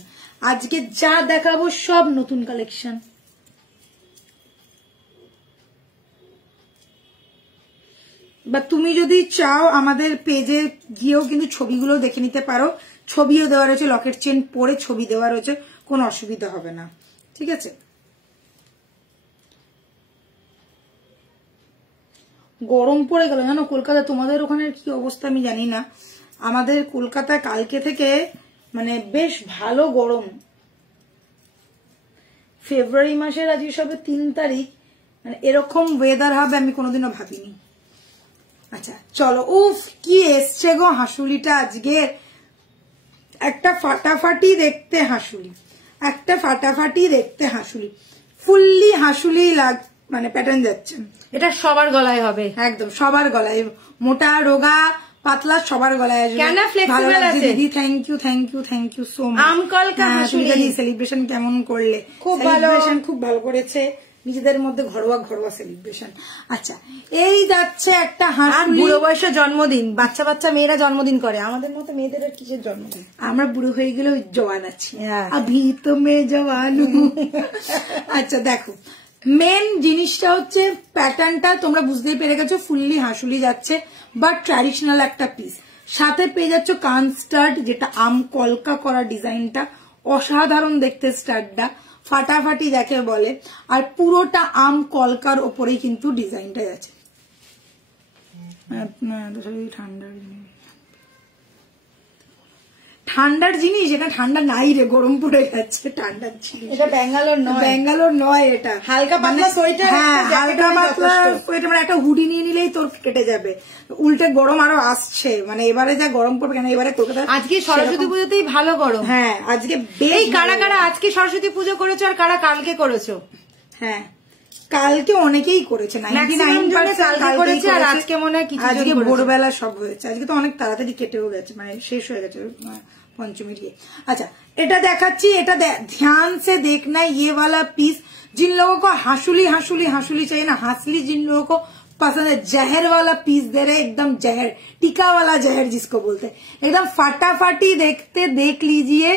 আজকে যা দেখাবো সব নতুন কালেকশন। বা তুমি যদি চাও আমাদের পেজে গিয়েও কিন্তু ছবিগুলো দেখে নিতে পারো, ছবিও দেওয়া রয়েছে, লকেট চেন পরে ছবি দেওয়া রয়েছে, কোনো অসুবিধা হবে না। ঠিক আছে, গরম পড়ে গেল জানো কলকাতা। তোমাদের ওখানের কি অবস্থা আমি জানি না, আমাদের কলকাতায় কালকে থেকে মানে বেশ ভালো গরম। ফেব্রুয়ারি মাসের আজকে সবে 3 তারিখ, মানে এরকম ওয়েদার হবে আমি কোনোদিনও ভাবিনি। আচ্ছা চলো, উফ কি এসছে গো হাসুলিটা আজকে, একটা ফাটাফাটি দেখতে হাসুলি, একটা ফাটাফাটি দেখতে হাসুলি, ফুললি হাসুলি মানে প্যাটার্ন যাচ্ছে। এটা সবার গলায় হবে, একদম সবার গলায়, মোটা রোগা পাতলা সবার গলায় আসবে। কেন ফ্লেক্সিবল আছে দিদি। Thank you so much. আমকলকা হাসুলি সেলিব্রেশন কেমন করলে? খুব ভালো, খুব ভালো করেছে, নিজেদের মধ্যে ঘরোয়া সেলিব্রেশন। আচ্ছা এই যাচ্ছে একটা হাসুলি। বুড়ো বয়সে জন্মদিন, বাচ্চা বাচ্চা মেয়েরা জন্মদিন করে, আমাদের মতো মেয়েদের আর কিসের জন্মদিন? আমরা বুড়ো হয়ে গেলে জওয়ান আছি, আভি তো মে জওয়ান। আচ্ছা দেখো, মেন জিনিসটা হচ্ছে প্যাটার্নটা তোমরা বুঝতেই পেরে গেছো, ফুললি হাসুলি যাচ্ছে বাট ট্র্যাডিশনাল একটা পিস। সাথে পেয়ে যাচ্ছ কান স্টার্ট, যেটা আম কলকা করা ডিজাইনটা অসাধারণ দেখতে, স্টার্টটা ফাটাফাটি যাকে বলে, আর পুরোটা আম কলকার ওপরেই কিন্তু ডিজাইনটা আছে। ঠান্ডার জিনিস, এটা ঠান্ডা নাই রে, গরম পড়ে যাচ্ছে, ঠান্ডার জিনিস। এটা ব্যাঙ্গালোর নয়, ব্যাঙ্গালোর নয়, এটা হালকা পাতলা সোয়েটার। হ্যাঁ হালকা পাতলা সোয়েটার, মানে একটা হুডি নিয়ে নিলেই তোর কেটে যাবে। উল্টে গরম আরো আসছে, মানে এবারে যা গরম পড়বে, কেন এবারে কলকাতা আজকে সরস্বতী পুজোতেই ভালো গরম। হ্যাঁ আজকে বেশ। কারা কারা আজকে সরস্বতী পুজো করেছো আর কারা কালকে করেছো? হ্যাঁ কালকে অনেকেই করেছে, 99% করেছে, আর আজকে মনে হয় কিছু আজকে ভোরবেলা সব হয়েছে। আজকে তো অনেক তাড়াতাড়ি কেটেও গেছে, মানে শেষ হয়ে গেছে पंचमी দিয়ে। अच्छा এটা দেখাচ্ছি, এটা ध्यान से देखना ये वाला पीस। जिन लोगों को हासुली हासुली हासुली चाहिए ना, हासली जिन लोगों को पसंद है, जहर वाला पीस दे रहे, एकदम जहर, टीका वाला जहर जिसको बोलते हैं, एकदम फटाफटी देखते देख लीजिए।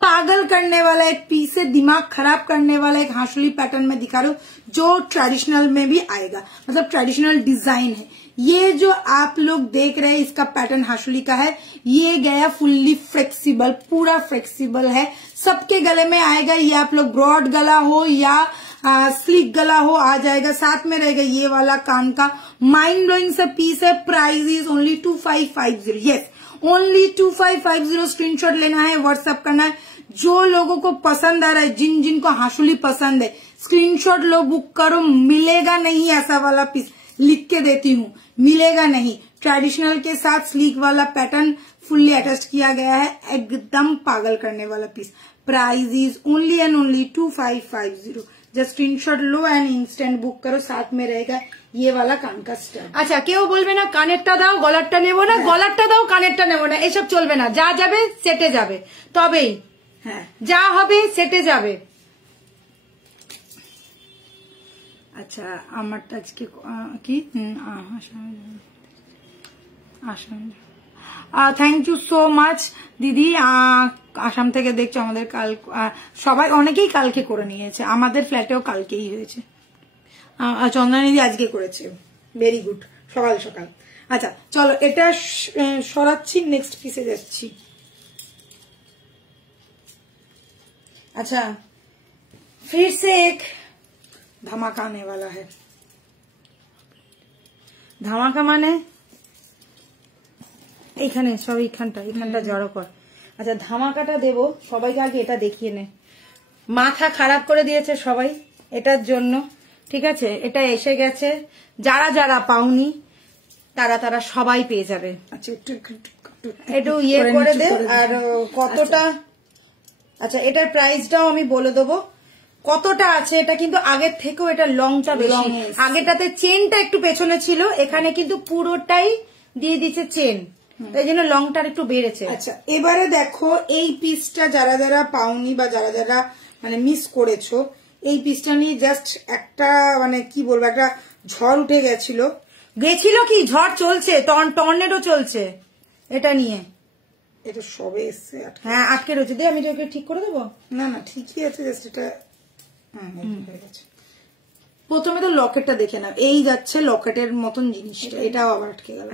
पागल करने वाला एक पीस है, दिमाग खराब करने वाला एक हासुली पैटर्न में दिखा रही हूँ, जो ट्रेडिशनल में भी आएगा, मतलब ट्रेडिशनल डिजाइन है। ये जो आप लोग देख रहे हैं इसका पैटर्न हासुली का है, ये गया फुल्ली फ्लेक्सिबल, पूरा फ्लेक्सिबल है, सबके गले में आएगा। ये आप लोग ब्रॉड गला हो या स्लिक गला हो आ जाएगा। साथ में रहेगा ये वाला कान का माइंड ब्लोइंग सा पीस है। Price is only 2550। Yes only 2550। Screenshot लेना है, व्हाट्सएप करना है। जो लोगों को पसंद आ रहा है, जिनको हासुली पसंद है, स्क्रीनशॉट लो, बुक करो, मिलेगा नहीं ऐसा वाला पीस, लिख के देती हूँ, मिलेगा नहीं। ट्रेडिशनल के साथ स्लीक वाला पैटर्न फुल्ली अटैच किया गया है, एकदम पागल करने वाला piece. Price is only and only 2550। Just screenshot लो एंड इंस्टेंट बुक करो, साथ में रहेगा ये वाला कान का स्टड। আচ্ছা, কেউ বলবে না কানেরটা দাও গলারটা নেবো না, গলারটা দাও কানেরটা নেবো না, এসব চলবে না। যা যাবে সেটে যাবে, তবেই হ্যাঁ যা হবে সেটে যাবে। আচ্ছা আমারটা আজকে কি থ্যাংক ইউ সো মাচ দিদি, আসাম থেকে দেখছো আমাদের কাল সবাই অনেকেই কালকে করে নিয়েছে, আমাদের ফ্ল্যাটেও কালকেই হয়েছে। চন্দনা দিদি আজকে করেছে, ভেরি গুড, সকাল সকাল। আচ্ছা চলো এটা সরাচ্ছি, নেক্সট পিসে যাচ্ছি। अच्छा फिर से एक धमाका आने वाला है। ধামাকা মানে এইখানে সব এইখানটা জড়ো কর। আচ্ছা ধামাকাটা দেবো, সবাইকে আগে এটা দেখিয়ে নে। মাথা খারাপ করে দিয়েছে সবাই এটার জন্য, ঠিক আছে? এটা এসে গেছে, যারা যারা পাওনি তারা তারা সবাই পেয়ে যাবে। আচ্ছা একটু ইয়ে করে দে। আর কতটা, আচ্ছা এটার প্রাইসটাও আমি বলে দেবো কতটা আছে। এটা কিন্তু আগের থেকেও এটা লংটা বেশি, আগেটাতে চেনটা একটু পেছনে ছিল, এখানে কিন্তু পুরোটাই দিয়ে দিচ্ছে চেন, এই জন্য লংটার একটু বেড়েছে। আচ্ছা এবারে দেখো এই পিসটা যারা যারা পাওনি বা যারা যারা মানে মিস করেছো, এই পিসটা নিয়ে জাস্ট একটা মানে কি বলবো, একটা ঝড় উঠে গেছিল কি ঝড় চলছে, টর্নেডো চলছে এটা নিয়ে। এটা সবে এসছে, হ্যাঁ আটকে রয়েছে। দিয়ে আমি তোকে ঠিক করে দেবো। না না ঠিকই আছে, জাস্ট এটা হয়ে গেছে। প্রথমে তো লকেটটা দেখে নাও, এই যাচ্ছে লকেটের মতন জিনিসটা, এটাও আবার আটকে গেল।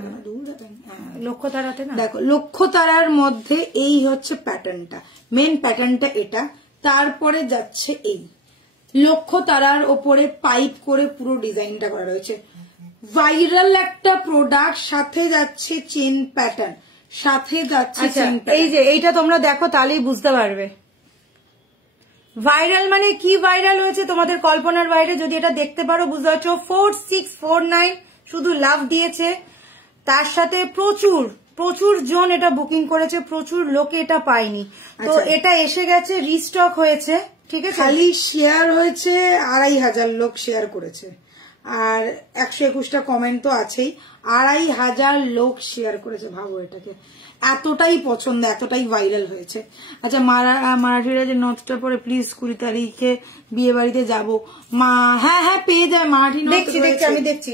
লক্ষ্য তারাতে না দেখো, লক্ষ্য তারার মধ্যে এই হচ্ছে প্যাটার্নটা, মেন প্যাটার্নটা এটা। তারপরে যাচ্ছে এই লক্ষ্য তারার ওপরে পাইপ করে পুরো ডিজাইনটা করা রয়েছে, ভাইরাল একটা প্রোডাক্ট, সাথে যাচ্ছে চেন প্যাটার্ন, সাথে যাচ্ছে এই যে এইটা তোমরা দেখো তাহলেই বুঝতে পারবে ভাইরাল মানে কি। ভাইরাল হয়েছে তোমাদের কল্পনার বাইরে, যদি এটা দেখতে পারো বুঝতে পারছো। 4649 শুধু লাভ দিয়েছে, তার সাথে প্রচুর জন এটা বুকিং করেছে, প্রচুর লোকে এটা পায়নি। তো এটা এসে গেছে, রিস্টক হয়েছে, ঠিক আছে? খালি শেয়ার হয়েছে 2500 লোক শেয়ার করেছে, আর 121টা কমেন্ট তো আছেই। 2500 লোক শেয়ার করেছে, ভাবো এটাকে, এতটাই পছন্দ, এতটাই ভাইরাল হয়েছে। আচ্ছা মারাঠিরা যে নথটা পরে প্লিজ 20 তারিখে বিয়ে বাড়িতে যাবো মা, হ্যাঁ পেয়ে যায় মারাঠি নথ, আমি দেখছি।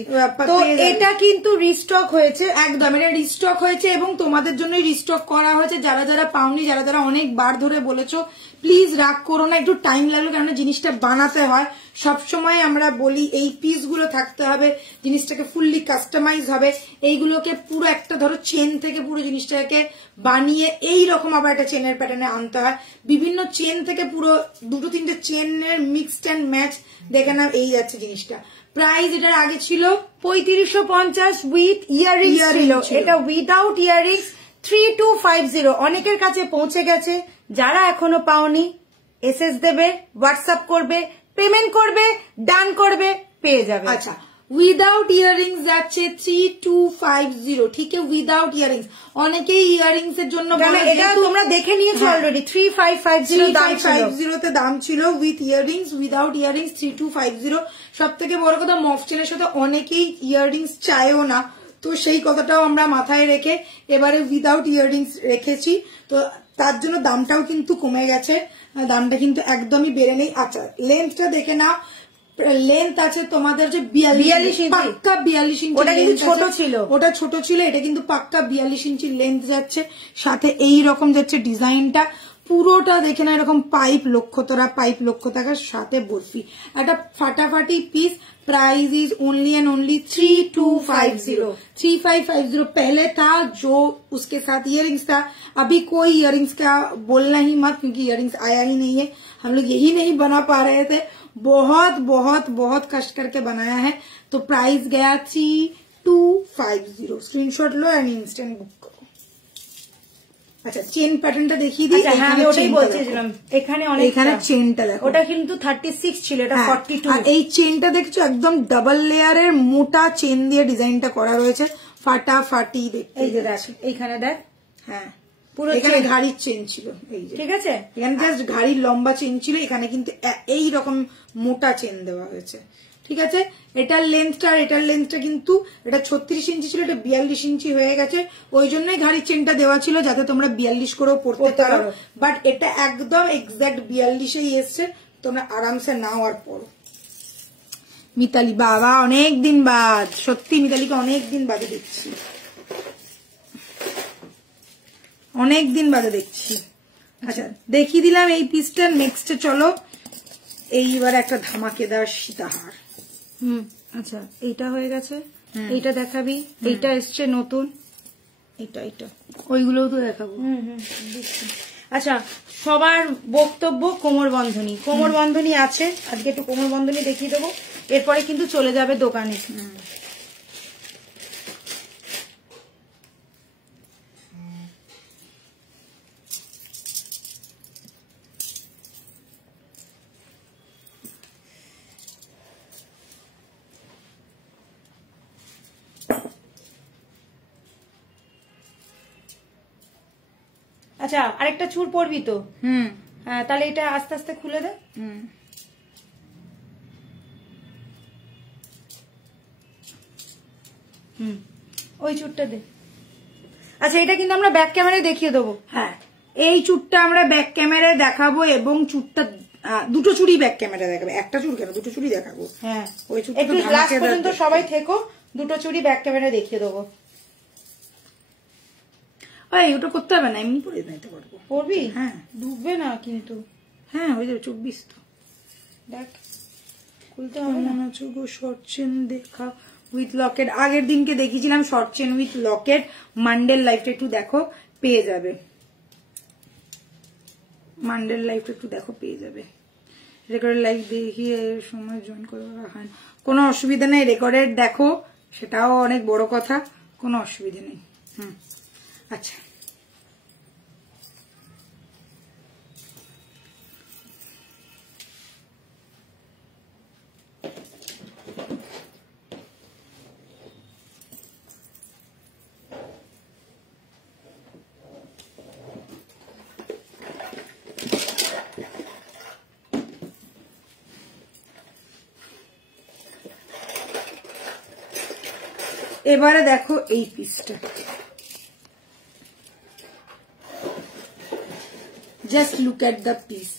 তো এটা কিন্তু রিস্টক হয়েছে, একদম এটা রিস্টক হয়েছে, এবং তোমাদের জন্য রিস্টক করা হয়েছে। যারা যারা পাওনি, যারা যারা অনেকবার ধরে বলেছো, প্লিজ রাগ করো না, একটু টাইম লাগলো, কারণ জিনিসটা বানাতে হয়। সবসময় আমরা বলি এই পিসগুলো থাকতে হবে, জিনিসটাকে ফুললি কাস্টমাইজ হবে, এইগুলোকে পুরো একটা ধরো চেন থেকে পুরো জিনিসটাকে বানিয়ে এই রকম আবার একটা চেনের প্যাটার্নে আনতে হয়। বিভিন্ন চেন থেকে পুরো 2-3টে চেনের মিক্সড অ্যান্ড ম্যাচ দেখে নাও, এই যাচ্ছে জিনিসটা। প্রাইস এটার আগে ছিল 3550 উইথ ইয়াররিংস ছিল, এটা উইদাউট ইয়াররিংস 3250। অনেকের কাছে পৌঁছে গেছে, যারা এখনো পাওনি এসএস দেবে, হোয়াটসঅ্যাপ করবে, পেমেন্ট করবে, ডান করবে, পেয়ে যাবে। আচ্ছা উইদাউট ইয়াররিংস যাচ্ছে 3250, ঠিক আছে? উইদাউট ইয়াররিংস, অনেকেই ইয়াররিংস এর জন্য এটা তোমরা দেখে নিয়েছো অলরেডি, 3550 তে দাম ছিল, উইথ ইয়াররিংস, উইদাউট ইয়াররিংস 3250। সব থেকে বড় কথা, মফ চেনের সাথে অনেকেই ইয়াররিংস চায়ও না, তো সেই কথাটাও আমরা মাথায় রেখে এবারে উইদাউট ইয়াররিংস রেখেছি, তো তার জন্য দামটাও কিন্তু কমে গেছে, দামটা কিন্তু একদমই বেড়ে নেই। আচ্ছা লেন্থটা দেখে নাও, লেন্থ আছে তোমাদের যে 42 ইঞ্চি, পাক্কা 42 ইঞ্চি। ওটা কিন্তু ছোট ছিল, ওটা ছোট ছিল, এটা কিন্তু পাক্কা 42 ইঞ্চি লেন্থ যাচ্ছে, সাথে এই রকম যাচ্ছে ডিজাইনটা পুরোটা দেখে না, এরকম পাইপ লক্ষ্যতারা, পাইপ লক্ষ্যতাকার সাথে বরফি, একটা ফাটাফাটি piece. Price is only and only 3250। पहले था जो उसके साथ इयररिंग्स था, अभी कोई इयररिंग्स का बोलना ही मत, क्योंकि इयररिंग्स आया ही नहीं है, हम लोग यही नहीं बना पा रहे थे, बहुत बहुत बहुत कष्ट करके बनाया है। तो प्राइस गया 3250। स्क्रीनशॉट लो एंड इंस्टेंट बुक करो। আচ্ছা চেন প্যাটার্নটা দেখিয়ে দিই। হ্যাঁ আমি ওটাই বলছিলাম, এখানে অনেক, এখানে চেনটা দেখো, ওটা কিন্তু 36 ছিল, এটা 42। আর এই চেনটা দেখছো একদম ডাবল লেয়ারের মোটা চেন দিয়ে ডিজাইনটা করা রয়েছে, ফাটাফাটি দেখতে। এই যে দেখ এইখানে দেখ, হ্যাঁ পুরো এখানে ঘাড়ির চেন ছিল, এই যে ঠিক আছে, এখানে জাস্ট ঘাড়ির লম্বা চেন ছিল, এখানে কিন্তু এই রকম মোটা চেন দেওয়া হয়েছে, ঠিক আছে। এটার লেন্থটা কিন্তু এটা 36 ইঞ্চি ছিল, এটা 42 ইঞ্চি হয়ে গেছে, ওই জন্যই ঘাড়ির চেনটা দেওয়া ছিল যাতে তোমরা 42 করেও পড়তে পারো, বাট এটা একদম এক্সাক্ট 42এই এসছে, তোমরা আরামসে নাও আর পড়ো। মিতালি বাবা অনেক দিন বাদ, সত্যি মিতালিকে অনেক দিন বাদে দেখছি, অনেক দিন বাদে দেখছি। আচ্ছা দেখিয়ে দিলাম এই পিসটা, নেক্সটে চলো এইবার একটা ধামাকেদার সীতাহার। আচ্ছা এইটা হয়ে গেছে, এইটা দেখাবি, এইটা এসছে নতুন, এইটা ওইগুলোও তো দেখাবো। আচ্ছা সবার বক্তব্য কোমর বন্ধনী আছে, আজকে একটু কোমর বন্ধনী দেখিয়ে দেবো, এরপরে কিন্তু চলে যাবে দোকানে। আচ্ছা আরেকটা চুর পরবি তো? হ্যাঁ তাহলে এটা আস্তে আস্তে খুলে দে। ওই চুরটা দে। আচ্ছা এটা কিন্তু আমরা ব্যাক ক্যামেরায় দেখিয়ে দেবো। হ্যাঁ এই চুরটা আমরা ব্যাক ক্যামেরায় দেখাবো, এবং চুরটা দুটো চুড়ি ব্যাক ক্যামেরায় দেখাবো, একটা চুর কেন দুটো চুড়ি দেখাবো। হ্যাঁ ওই চুরটা একটু লাস্ট পর্যন্ত সবাই থেকো, দুটো চুড়ি ব্যাক ক্যামেরায় দেখিয়ে দেবো। ওটা করতে হবে না, এমনি পরে নিতে পারবো। পড়বি? হ্যাঁ ডুববে না কিন্তু। হ্যাঁ হয়ে যাবে 24 তো। দেখ খুলতে হবে না। শর্ট চেন দেখা উইথ লকেট, আগের দিনকে দেখিয়েছিলাম শর্ট চেন উইথ লকেট, মান্ডেল লাইফটা একটু দেখো পেয়ে যাবে, মান্ডেল লাইফটা একটু দেখো পেয়ে যাবে। রেকর্ডের লাইফ দেখিয়ে সময় জয়েন করে হয় না, কোনো অসুবিধা নেই, রেকর্ডের দেখো সেটাও অনেক বড় কথা, কোনো অসুবিধা নেই। আচ্ছা এবারে দেখো এই পিসটা, just look at the piece.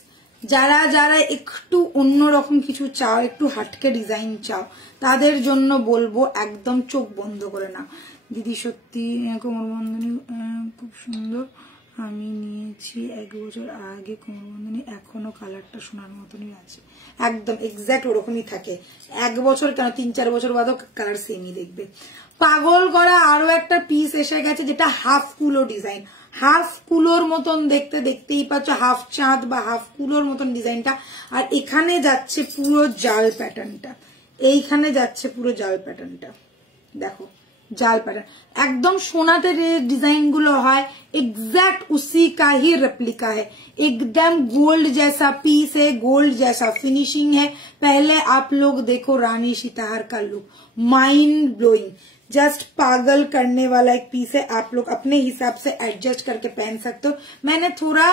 যারা যারা একটু অন্যরকম কিছু চাও, একটু হাটকে ডিজাইন চাও, তাদের জন্য বলবো একদম চোখ বন্ধ করে না। দিদি সত্যি কোমর বন্ধনী খুব সুন্দর, আমি নিয়েছি 1 বছর আগে কোমর বন্ধনী, এখনো কালারটা সোনার মতনই আছে, একদম এক্সাক্ট ওরকমই থাকে, 1 বছর কেন 3-4 বছর বাদও কালার সেমই দেখবে। পাগল করা আরো একটা পিস এসে গেছে, যেটা হাফ কুলো ডিজাইন, হাফ কুলোর মতন দেখতে, দেখতেই পাচ্ছ হাফ চাঁদ বা হাফ কুলোর মতন ডিজাইনটা, আর এখানে যাচ্ছে পুরো জাল প্যাটার্নটা, এইখানে যাচ্ছে পুরো জাল প্যাটার্নটা, দেখো জাল প্যাটার্ন একদম সোনাতে डिजाइन गुलो है, एग्जैक्ट उसी का ही रेप्लिका है, एकदम गोल्ड जैसा पीस है, गोल्ड जैसा फिनिशिंग है। पहले आप लोग देखो रानी सीताहार का लुक, माइंड ब्लोइंग, जस्ट पागल करने वाला एक पीस है, आप लोग अपने हिसाब से एडजस्ट करके पहन सकते हो। मैंने थोड़ा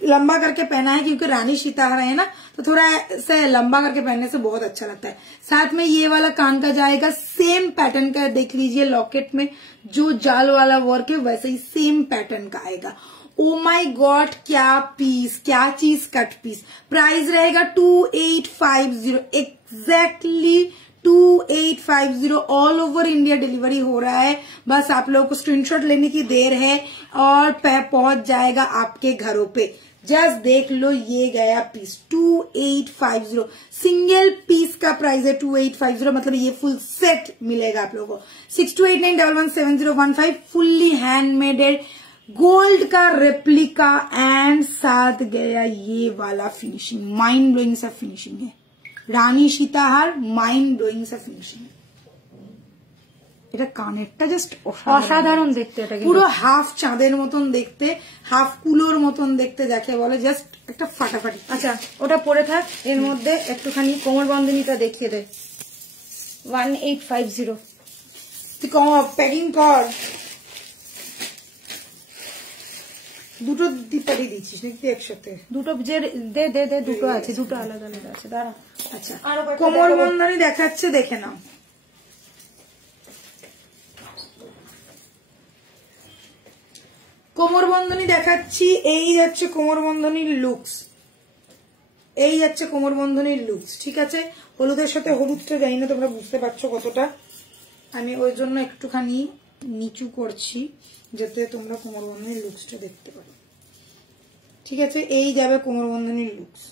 लंबा करके पहना है क्योंकि रानी सीताहार है ना, तो थोड़ा से लंबा करके पहनने से बहुत अच्छा लगता है। साथ में ये वाला कान का जाएगा, सेम पैटर्न का, देख लीजिए लॉकेट में जो जाल वाला वर्क है वैसे ही सेम पैटर्न का आएगा। ओ माय गॉड क्या पीस, क्या चीज कट पीस। प्राइस रहेगा 2850, exactly 2850, all over India delivery हो रहा है। बस आप लोगों को स्क्रीनशॉट लेने की देर है और पहुंच जाएगा आपके घरों पे। जस्ट देख लो ये गया पीस 2850, सिंगल पीस का प्राइस है 2850, मतलब ये फुल सेट मिलेगा आप लोगों को। 6289117015, फुल्ली हैंडमेडेड गोल्ड का रेप्लिका एंड साथ गया ये वाला फिनिशिंग, माइंड ब्लोइंग सा फिनिशिंग है। रानी सीताहार माइंड ब्लोइंग सा फिनिशिंग, এটা কানেরটা জাস্ট অসাধারণ দেখতে, এটা পুরো হাফ চাঁদের মতন দেখতে, হাফ কুলোর মতন দেখতে যাকে বলে, জাস্ট একটা ফাটাফাটি। আচ্ছা ওটা পরে থাক, এর মধ্যে একটুখানি কোমর বন্ধনীটা দেখিয়ে দে। 1850 তুই প্যাকিং কর। দুটো পাঠিয়ে দিচ্ছিস নাকি একসাথে? দুটো যে দে দে দে, দুটো আছে, দুটো আলাদা আলাদা আছে, দাঁড়া। আচ্ছা কোমর বন্ধনী দেখাচ্ছে, দেখে নাও। কোমর বন্ধনী দেখাচ্ছি, এই যাচ্ছে কোমর বন্ধনীর লুকস, এই যাচ্ছে কোমর বন্ধনীর লুকস। ঠিক আছে, হলুদের সাথে হলুদটা জানি না তোমরা বুঝতে পারছো কতটা, আমি ওই জন্য একটুখানি নিচু করছি যাতে তোমরা কোমর বন্ধনীর লুকসটা দেখতে পারো। ঠিক আছে, এই যাবে কোমর বন্ধনীর লুকস।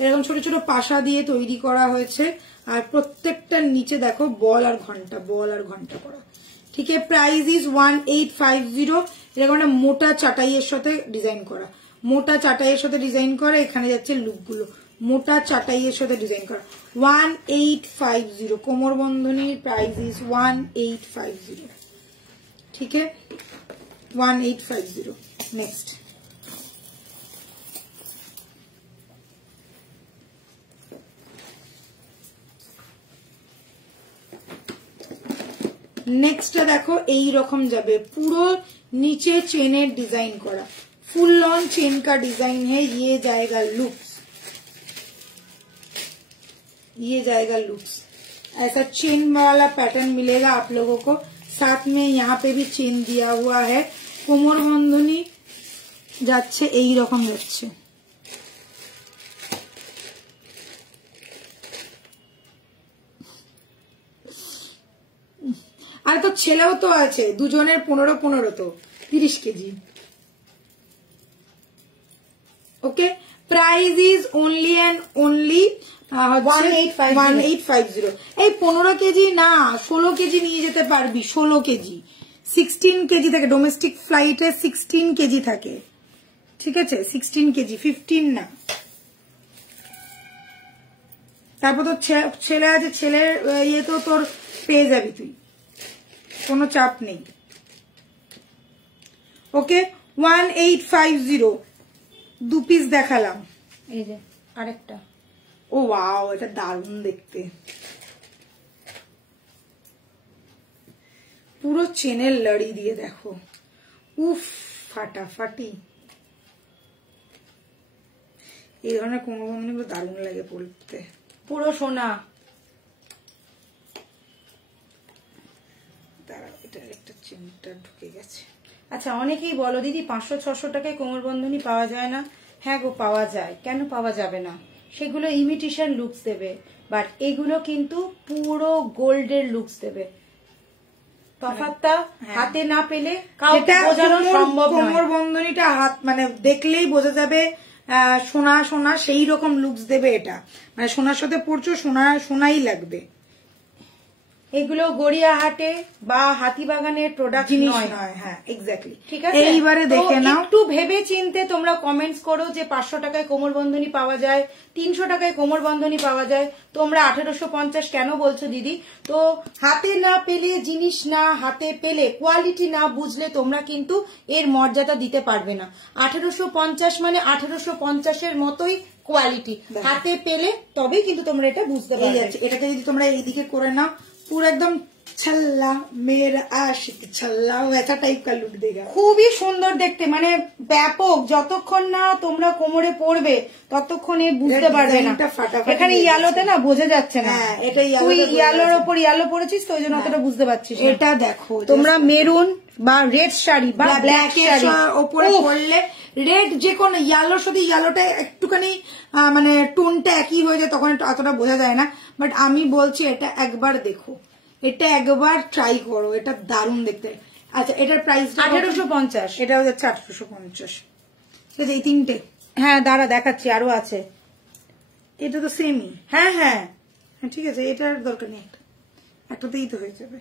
এরকম ছোট ছোট পাশা দিয়ে তৈরি করা হয়েছে, আর প্রত্যেকটার নিচে দেখো বল আর ঘন্টা, বল আর ঘন্টা করা। ঠিক আছে, প্রাইস ইজ 1850। এরকম একটা মোটা চাটাইয়ের সাথে ডিজাইন করা, মোটা চাটাইয়ের সাথে ডিজাইন করা। এখানে যাচ্ছে লুকগুলো, মোটা চাটাইয়ের সাথে ডিজাইন করা। 1850 কোমর বন্ধনীর প্রাইস ইজ 1850। ঠিক আছে, 1850। নেক্সট নেক্সট দেখো, এই রকম যাবে, পুরো নিচে চেনের ডিजाइन करा, फुल ऑन चेन का डिजाइन है। ये जाएगा लुक्स, ये जाएगा लुक्स। ऐसा चेन वाला पैटर्न मिलेगा आप लोगों को, साथ में यहाँ पे भी चेन दिया हुआ है। कोमर बंधनी যাচ্ছে এই রকম যাচ্ছে। আর তো ছেলেও তো আছে, দুজনের 15-15 তো 30 KG. Okay, price is only and only 1850। এই 15 কেজি না, 16 কেজি নিয়ে যেতে পারবি, 16 কেজি, 16 কেজি থাকে ডোমেস্টিক ফ্লাইটে, 16 কেজি থাকে। ঠিক আছে, 16 কেজি, 15 না। তারপর তো ছেলে আছে, ছেলের ইয়ে তো তোর পেয়ে যাবি তুই, কোনো চাপ নেই। ওকে, 1850 দু পিস দেখালাম। এই যে আরেকটা, ও ওয়াও, এটা দারুণ দেখতে, পুরো চেনের লড়ি দিয়ে দেখো, উফ ফাটাফাটি। এই ধরনের কোনো কোনো দারুণ লাগে পড়তে, পুরো সোনা। একটা চেনটা ঢুকে গেছে। আচ্ছা, অনেকেই বলো দিদি 500-600 টাকায় কোমর বন্ধনী পাওয়া যায় না। হ্যাঁ গো, পাওয়া যায়, কেন পাওয়া যাবে না? সেগুলো ইমিটেশন লুকস দেবে, বাট এগুলো কিন্তু পুরো গোল্ডের লুকস দেবে। তফাৎটা হাতে না পেলে কাউকে বোঝানো সম্ভব নয়। কোমর বন্ধনীটা হাত মানে দেখলেই বোঝা যাবে সোনা সোনা, সেই রকম লুকস দেবে এটা, মানে সোনার সাথে পড়ছো, সোনাই লাগবে। এগুলো গড়িয়াহাটে বা হাতিবাগানের প্রোডাক্ট নয়। হ্যাঁ এক্স্যাক্টলি, ঠিক আছে। এইবারে দেখে নাও, একটু ভেবে চিনতে তোমরা কমেন্টস করো যে 500 টাকায় কোমর বন্ধনী পাওয়া যায়, 300 টাকায় কোমর বন্ধনী পাওয়া যায়, তোমরা 1850 কেন বলছো দিদি? তো হাতে না পেলে, জিনিস না হাতে পেলে, কোয়ালিটি না বুঝলে তোমরা কিন্তু এর মর্যাদা দিতে পারবে না। 1850 মানে 1850-এর মতোই কোয়ালিটি, হাতে পেলে তবেই কিন্তু তোমরা এটা বুঝতে পারবে। এটাকে যদি তোমরা এইদিকে করে নাও, पूरा एकदम छल्ला मेरा आशिक छल्ला वैसा टाइप का लुक देगा। খুবই সুন্দর দেখতে, মানে ব্যাপক। যতক্ষণ না তোমরা কোমরে পড়বে ততক্ষণে বুঝতে পারবে না। এখানে ইয়ালোতে না বোঝা যাচ্ছে না, তুই ইয়ালোর ওপর ইয়ালো পরেছিস তো ওই জন্য অতটা বুঝতে পারছিস। এটা দেখো, তোমরা মেরুন বা রেড শাড়ি বা ব্ল্যাক শাড়ি ওপরে পরলে, রেড যে কোনো ইয়ালোর সাথে ইয়ালোটা একটুখানি মানে টোনটা একই হয়ে যায়, তখন অতটা বোঝা যায় না। বাট আমি বলছি এটা একবার দেখো, এটা একবার ট্রাই করো, এটা দারুণ দেখতে। আচ্ছা, এটার প্রাইস 1850, এটা হচ্ছে 1850। ঠিক আছে, এই তিনটে। হ্যাঁ দাঁড়া দেখাচ্ছি, আরো আছে। এটা তো সেমই। হ্যাঁ হ্যাঁ হ্যাঁ, ঠিক আছে, এটার দরকার নেই, একটাতেই তো হয়ে যাবে।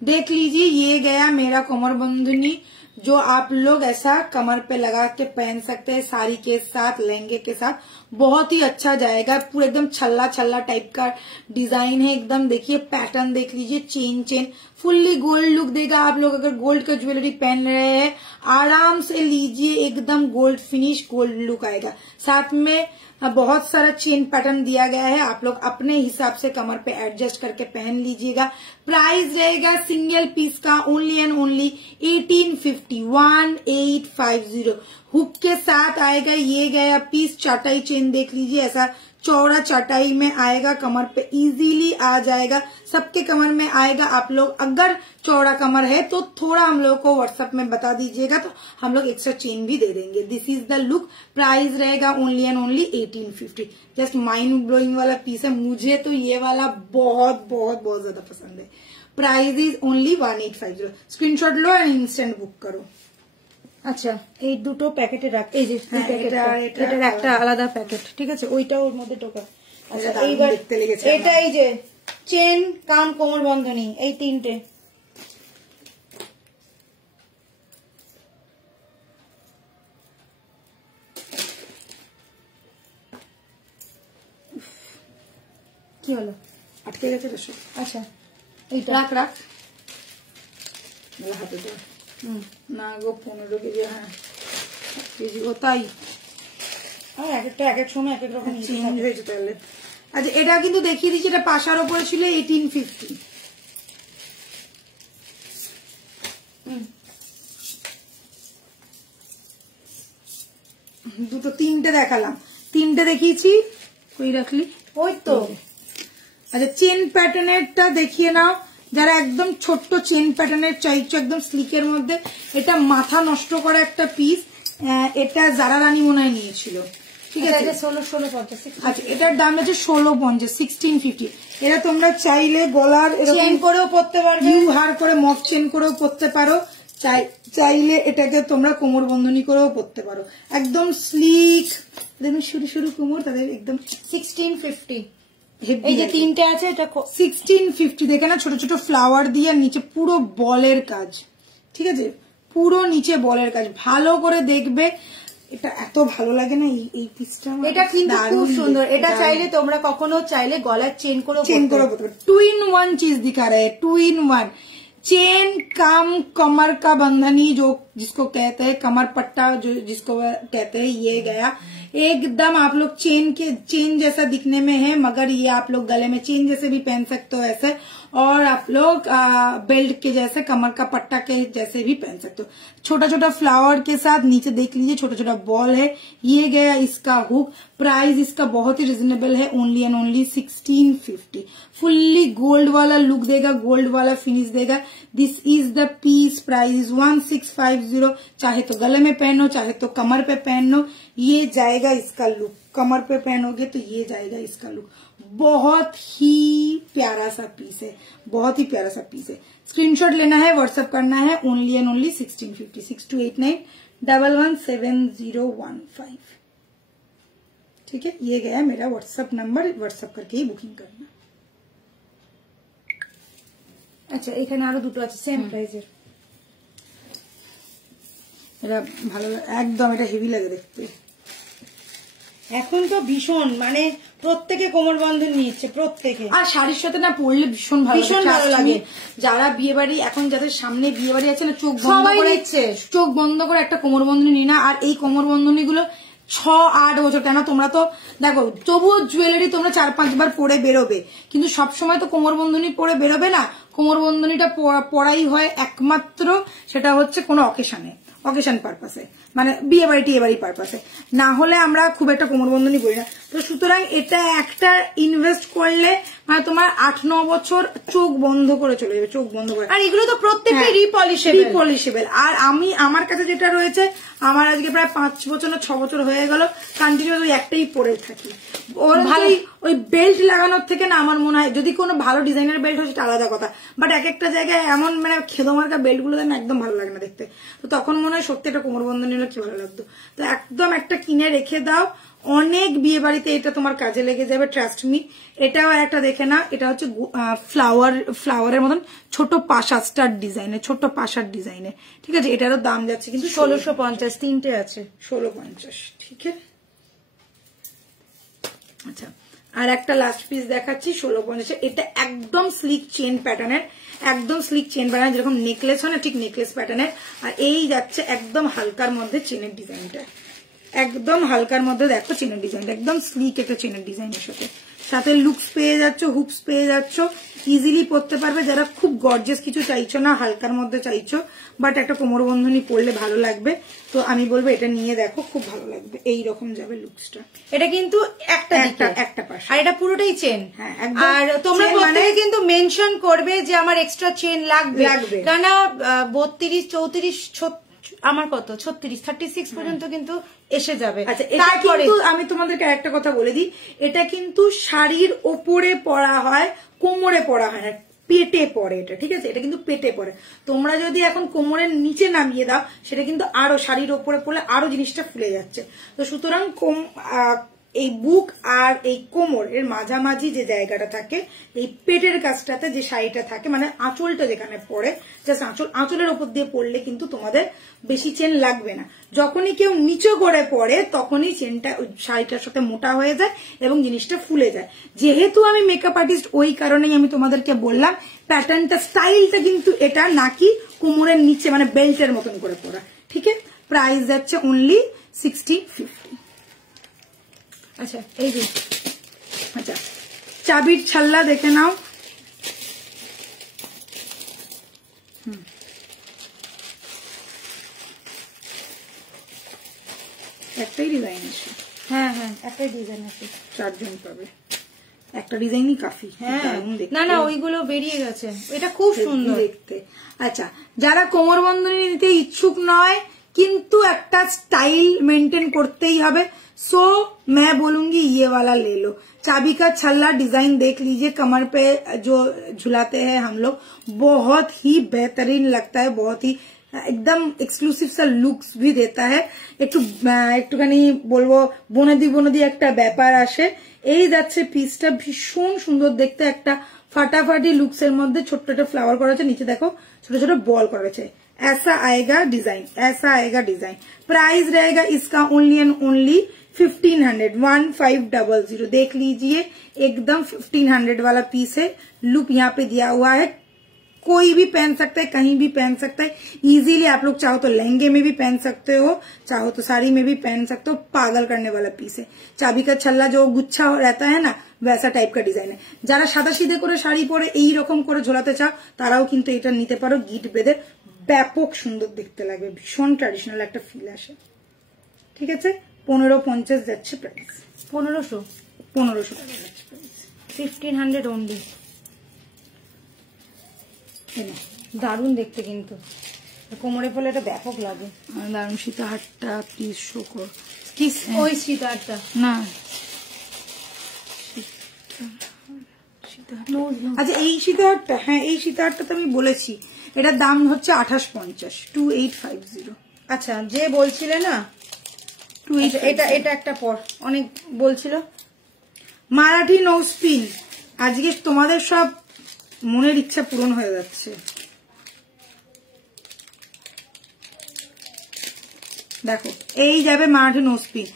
देख लीजिए, ये गया मेरा कमर बंधनी जो आप लोग ऐसा कमर पे लगा के पहन सकते हैं साड़ी के साथ, लहंगे के साथ, बहुत ही अच्छा जाएगा। पूरा एकदम छल्ला छल्ला टाइप का डिजाइन है एकदम। देखिए पैटर्न देख लीजिए, chain chain fully gold look देगा। आप लोग अगर गोल्ड का ज्वेलरी पहन रहे हैं आराम से लीजिए, एकदम गोल्ड फिनिश गोल्ड लुक आएगा। साथ में बहुत सारा चेन पैटर्न दिया गया है, आप लोग अपने हिसाब से कमर पे एडजस्ट करके पहन लीजिएगा। प्राइस रहेगा सिंगल पीस का ओनली एंड ओनली 1850, 1850। हुक के साथ आएगा ये गया पीस। चाटाई चेन देख लीजिए, ऐसा चौड़ा चाटाई में आएगा, कमर पे इजीली आ जाएगा। सबके कमर में आएगा। आप लोग अगर चौड़ा कमर है तो थोड़ा हम लोग को व्हाट्सएप में बता दीजिएगा, तो हम लोग एक्स्ट्रा चेन भी दे देंगे। This is the look. Price रहेगा only and only 1850। Just mind blowing वाला पीस है, मुझे तो ये वाला बहुत बहुत बहुत ज्यादा पसंद है। Price is only 1850। स्क्रीनशॉट लो एंड इंस्टेंट बुक करो। আচ্ছা এই দুটো প্যাকেটে রাখ, এই যে এটার একটা আলাদা প্যাকেট, ঠিক আছে, ওইটা ওর মধ্যে ঢোকা। আচ্ছা এইবার এটা এই যে চেন কাম কোমর বন্ধনী এই তিনটে, কি হলো আটকে গেছে তো। আচ্ছা এইটা রাখ রাখ হাতে তো না গো 15 কেজি। হ্যাঁ কেজি ও তাই, আর এক একটা এক এক সময় এক এক রকম চেঞ্জ হয়েছে তাহলে। আচ্ছা এটা কিন্তু দেখিয়ে দিচ্ছি, এটা পাশার ওপরে ছিল 1850। দুটো তিনটে দেখালাম, তিনটে দেখিয়েছি। ওই রাখলি ওই তো। আচ্ছা চেন প্যাটার্নেরটা দেখিয়ে নাও, যারা একদম ছোট্ট চেন প্যাটার্নের চাইছো একদম স্লিকের মধ্যে। এটা মাথা নষ্ট করা একটা পিস, এটা যারা রানী মনে হয় নিয়েছিল, ঠিক আছে। 1650। আচ্ছা এটার দাম আছে 1650, 1650। এটা তোমরা চাইলে গলার চেন করেও পরতে পারবে, ইউ হার করে মফ চেন করেও পরতে পারো, চাইলে এটাকে তোমরা কোমর বন্ধনী করেও পরতে পারো। একদম স্লিক, দেখুন সরু সরু কোমর, তাদের একদম 1650। এই যে তিনটে আছে এটা 1650। দেখে না ছোট ছোট ফ্লাওয়ার দিয়ে, নিচে পুরো বলের কাজ, ঠিক আছে, পুরো নিচে বলের কাজ। ভালো করে দেখবে, এটা এত ভালো লাগে না এই পিসটা। এটা কিন্তু খুব সুন্দর। এটা চাইলে তোমরা কখনো চাইলে গলার চেন করে পরতে পারো। 2 in 1 चीज दिखा रहे हैं, 2 in 1 चेन कम कमर का बंधनी, जो जिसको कहते हैं कमर पट्टा, जो जिसको कहते हैं, ये गया एकदम। आप लोग चेन जैसा दिखने में है, मगर ये आप लोग गले में चेन जैसे भी पहन सकते हो ऐसे, और आप लोग बेल्ट के जैसे कमर का पट्टा के जैसे भी पहन सकते हो। छोटा छोटा फ्लावर के साथ नीचे देख लीजिए छोटा छोटा बॉल है। ये गया इसका हुक। प्राइस इसका बहुत ही रिजनेबल है, only and only 1650। Fully gold वाला लुक देगा, गोल्ड वाला फिनिश देगा। This is the piece. Price is 1650। चाहे तो गले में पहनो, चाहे तो कमर पे पहनो, ये जाएगा इसका लुक। कमर पे पहनोगे तो ये जाएगा इसका लुक। बहुत ही प्यारा सा पीस है, बहुत ही प्यारा सा पीस है। स्क्रीनशॉट लेना है, व्हाट्सएप करना है, ओनली एंड ओनली 1650। 6289117015। ठीक है, ये गया मेरा व्हाट्सएप नंबर, व्हाट्सएप करके ही बुकिंग करना। আচ্ছা এখানে আরো দুটো আছে সেম প্রাইসের। এটা ভালো একদম, এটা হেভি লাগে দেখতে। এখন তো ভীষণ মানে প্রত্যেকে কোমর বন্ধন নিচ্ছে, প্রত্যেকে। আর শাড়ির সাথে না পরলে ভীষণ ভালো লাগে। যারা বিয়ে বাড়ি, এখন যাদের সামনে বিয়ে বাড়ি আছে না, চোখ বন্ধ করে একটা কোমর বন্ধনী নিয়ে না। আর এই কোমর বন্ধনী গুলো 6-8 বছর, কেন তোমরা তো দেখো তবুও জুয়েলারি তোমরা 4-5 বার পরে বেরোবে, কিন্তু সবসময় তো কোমর বন্ধনী পরে বেরোবে না। কোমর বন্ধনীটা পরাই হয় একমাত্র, সেটা হচ্ছে কোনো অকেশন পারপাসে, মানে বিয়ে বাড়ি টিয়ে বাড়ি পারপাসে, না হলে আমরা খুব একটা কোমর বন্ধনী করি না। তো সুতরাং এটা একটা ইনভেস্ট করলে মানে তোমার 8-9 বছর চোখ বন্ধ করে চলে যাবে, চোখ বন্ধ করে। আর এগুলো তো প্রত্যেকটা রিপলিশেবল। আর আমার কাছে যেটা রয়েছে, আমার আজকে প্রায় 5 বছর না 6 বছর হয়ে গেল কন্টিনিউ ওই একটাই পরে থাকি। ওই বেল্ট লাগানোর থেকে না আমার মনে হয় যদি কোনো ভালো ডিজাইনের বেল্ট হয় সেটা আলাদা কথা, বাট এক একটা জায়গায় এমন মানে খেদোমার্কা বেল্ট গুলো দেন একদম ভালো লাগে না দেখতে। তো তখন মনে হয় সত্যি একটা কোমর বন্ধনী হলে কি ভালো লাগতো। তো একদম একটা কিনে রেখে দাও, অনেক বিয়ে বাড়িতে এটা তোমার কাজে লেগে যাবে, ট্রাস্ট মি। এটাও একটা দেখে না, এটা হচ্ছে ফ্লাওয়ারের মতন ছোট পাশা স্টার ডিজাইনে, ছোট পাশার ডিজাইনে, ঠিক আছে। এটারও দাম যাচ্ছে কিন্তু 1650, তিনটে আছে 1650, ঠিক আছে। আচ্ছা, আর একটা লাস্ট পিস দেখাচ্ছি 1650। এটা একদম স্লিক চেন প্যাটার্নের, একদম স্লিক চেন প্যাটার্ন, যেরকম নেকলেস হয় না ঠিক নেকলেস প্যাটার্নের। আর এই যাচ্ছে একদম হালকার মধ্যে চেনের ডিজাইনটা, একদম হালকার মধ্যে দেখো চেনের ডিজাইনটা, একদম স্লিক একটা চেনের ডিজাইনের সাথে সাথে লুকস পেয়ে যাচ্ছ, হুপস পেয়ে যাচ্ছ, ইজিলি পরতে পারবে। যারা খুব গর্জিয়াস কিছু চাইছো না, হালকার মধ্যে চাইছো, বাট একটা কোমর বন্ধনী পরলে ভালো লাগবে, তো আমি বলবো এটা নিয়ে দেখো, খুব ভালো লাগবে। এইরকম যাবে লুকসটা। এটা কিন্তু একটা পাশ, আর এটা পুরোটাই চেন। আর তোমরা প্রত্যেকে কিন্তু মেনশন করবে যে আমার এক্সট্রা চেন লাগবে, কারণ 32, 34, আমার কত 36, 36 পর্যন্ত কিন্তু এসে যাবে। আচ্ছা, এটা কিন্তু আমি তোমাদেরকে একটা কথা বলে দিই, এটা কিন্তু শাড়ির ওপরে পরা হয়, কোমরে পরা হয় না, পেটে পরে এটা, ঠিক আছে। এটা কিন্তু পেটে পরে। তোমরা যদি এখন কোমরের নিচে নামিয়ে দাও, সেটা কিন্তু আরো শাড়ির ওপরে পড়লে আরো জিনিসটা ফুলে যাচ্ছে। তো সুতরাং এই বুক আর এই কোমর এর মাঝামাঝি যে জায়গাটা থাকে, এই পেটের কাছটাতে যে শাড়িটা থাকে, মানে আঁচলটা যেখানে পড়ে, জাস্ট আঁচলের ওপর দিয়ে পড়লে কিন্তু তোমাদের বেশি চেন লাগবে না। যখনই কেউ নিচে করে পড়ে, তখনই চেনটা ওই শাড়িটার সাথে মোটা হয়ে যায় এবং জিনিসটা ফুলে যায়। যেহেতু আমি মেকআপ আর্টিস্ট, ওই কারণেই আমি তোমাদেরকে বললাম প্যাটার্নটা, স্টাইলটা কিন্তু এটা নাকি কোমরের নিচে মানে বেল্টের মতন করে পড়া, ঠিক আছে। প্রাইস যাচ্ছে অনলি 1650। আচ্ছা, এই যে আচ্ছা, চাবির ছাল্লা দেখে নাও। একটাই ডিজাইন আছে। হ্যাঁ, একটাই ডিজাইন আছে, 4 জন পাবে, একটা ডিজাইনই কাফি। হ্যাঁ, না ওইগুলো বেরিয়ে গেছে, এটা খুব সুন্দর দেখতে। আচ্ছা, যারা কোমর বন্ধনী নিতে ইচ্ছুক নয় কিন্তু একটা স্টাইল মেंटेन করতেই হবে, सो मैं बोलूंगी ये वाला ले लो। चाबी का छल्ला डिजाइन देख लीजिए, कमर पे जो झुलाते हैं हम लोग, बहुत ही बेहतरीन लगता है, बहुत ही एकदम एक्सक्लूसिव सा लुक्स भी देता है। একটুখানি বলবো বনেদি একটা ব্যাপার আসে। এই যাচ্ছে পিসটা, ভীষণ সুন্দর দেখতে, একটা ফাটাফাটি লুকস এর মধ্যে ছোট্ট একটা ফ্লাওয়ার করা আছে, নিচে দেখো ছোট ছোট বল করা আছে। ऐसा आएगा डिजाइन, ऐसा आएगा डिजाइन। प्राइस रहेगा इसका ओनली एंड ओनली 1500, 1500। देख लीजिए, एकदम 1500 वाला पीस है। लुक यहाँ पे दिया हुआ है, कोई भी पहन सकता है, कहीं भी पहन सकता है इजीली। आप लोग चाहो तो लहंगे में भी पहन सकते हो, चाहो तो साड़ी में भी पहन सकते हो। पागल करने वाला पीस है। चाबी का छल्ला जो गुच्छा रहता है ना, वैसा टाइप का डिजाइन है। যারা সাদা সিধে করে শাড়ি পরে এই রকম করে ঝোলাতে চাও, তারাও কিন্তু এটা নিতে পারো। গিট বেঁধে ব্যাপক সুন্দর দেখতে লাগবে, ভীষণ ট্র্যাডিশনাল একটা ফিল আসে, ঠিক আছে। 1550 যাচ্ছে প্রাইস, 1500 টাকা যাচ্ছে প্রাইস, 1500 অনলি। দারুণ দেখতে, কিন্তু কোমরে পড়লে এটা ব্যাপক লাগে। দারুণ। সীতাহারটা প্লিজ শো কর। কি ওই সীতাহারটা না, আচ্ছা এই সীতাহারটা, হ্যাঁ এই সীতাহারটা তো আমি বলেছি, এটার দাম হচ্ছে 2850, 2850। আচ্ছা, যে বলছিলে না এটা একটা পর অনেক বলছিল মারাঠি নোজপিন। আজকে তোমাদের সব মনের ইচ্ছা পূরণ হয়ে যাচ্ছে। দেখো এই যাবে মারাঠি নোজপিন,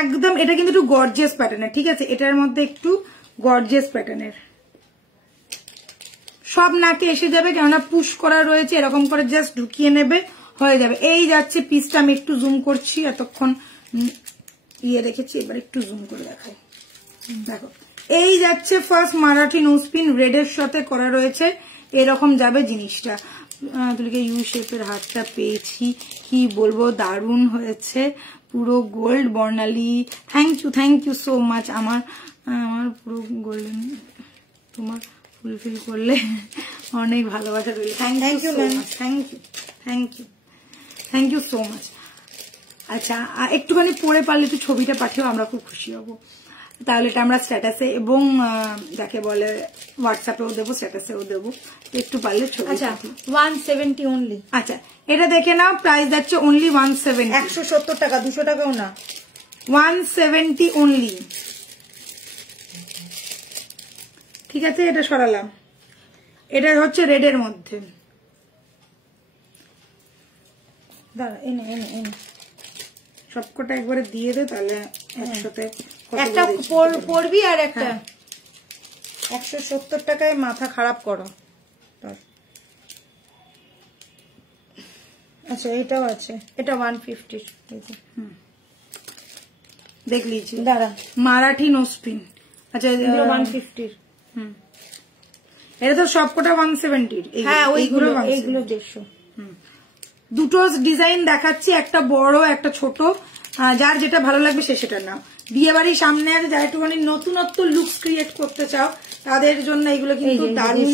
একদম। এটা কিন্তু একটু গর্জিয়াস প্যাটার্নের, ঠিক আছে। এটার মধ্যে একটু গর্জিয়াস প্যাটার্নের, সব নাকে এসে যাবে, কেননা পুশ করা রয়েছে। এরকম করে জাস্ট ঢুকিয়ে নেবে, হয়ে যাবে। এই যাচ্ছে পিসটা, আমি একটু জুম করছি, এতক্ষণ ইয়ে রেখেছি, এবার একটু জুম করে দেখাই। দেখো এই যাচ্ছে ফার্স্ট মারাঠি নোজপিন, রেডের সাথে করা রয়েছে, এরকম যাবে জিনিসটা। তুলিকে ইউ শেপের হাতটা পেয়েছি, কি বলবো, দারুণ হয়েছে, পুরো gold. Barnali thank you so much. আমার পুরো গোল্ডেন, তোমার ফুলফিল করলে অনেক ভালোবাসা রইল। Thank you so much. আচ্ছা, একটুখানি পরে পারলে একটু ছবিটা পাঠিও, আমরা খুব খুশি হব। তাহলে এটা আমরা স্ট্যাটাসে এবং যাকে বলে হোয়াটসঅ্যাপেও দেবো, স্ট্যাটাসেও দেবো, একটু পারলে ছবি। আচ্ছা, 170 অনলি। আচ্ছা, এটা দেখে নাও, প্রাইস যাচ্ছে অনলি 170, 170 টাকা, 200 টাকাও না। 170 অনলি। ঠিক আছে, এটা সরালাম। এটা হচ্ছে রেডের মধ্যে। দাঁড়া, এনে এনে এনে সবকটা একবারে দিয়ে দে, তাহলে একসাথে একটা পড়বি আর একটা 170 টাকায় মাথা খারাপ করো। আচ্ছা, এটাও আছে, এটা 150। দেখ লিজি, দাঁড়া, মারাঠি নোস্পিন। আচ্ছা, 150। এটা তো সবকটা 170। হ্যাঁ, এইগুলো 150। দুটো ডিজাইন দেখাচ্ছি, একটা বড় একটা ছোট। যার যেটা ভালো লাগবে সে সেটা নাও। বিয়ে বাড়ির সামনে আছে, যারা একটুখানি নতুনত্ব লুকস ক্রিয়েট করতে চাও তাদের জন্য এগুলো কিন্তু দারুণ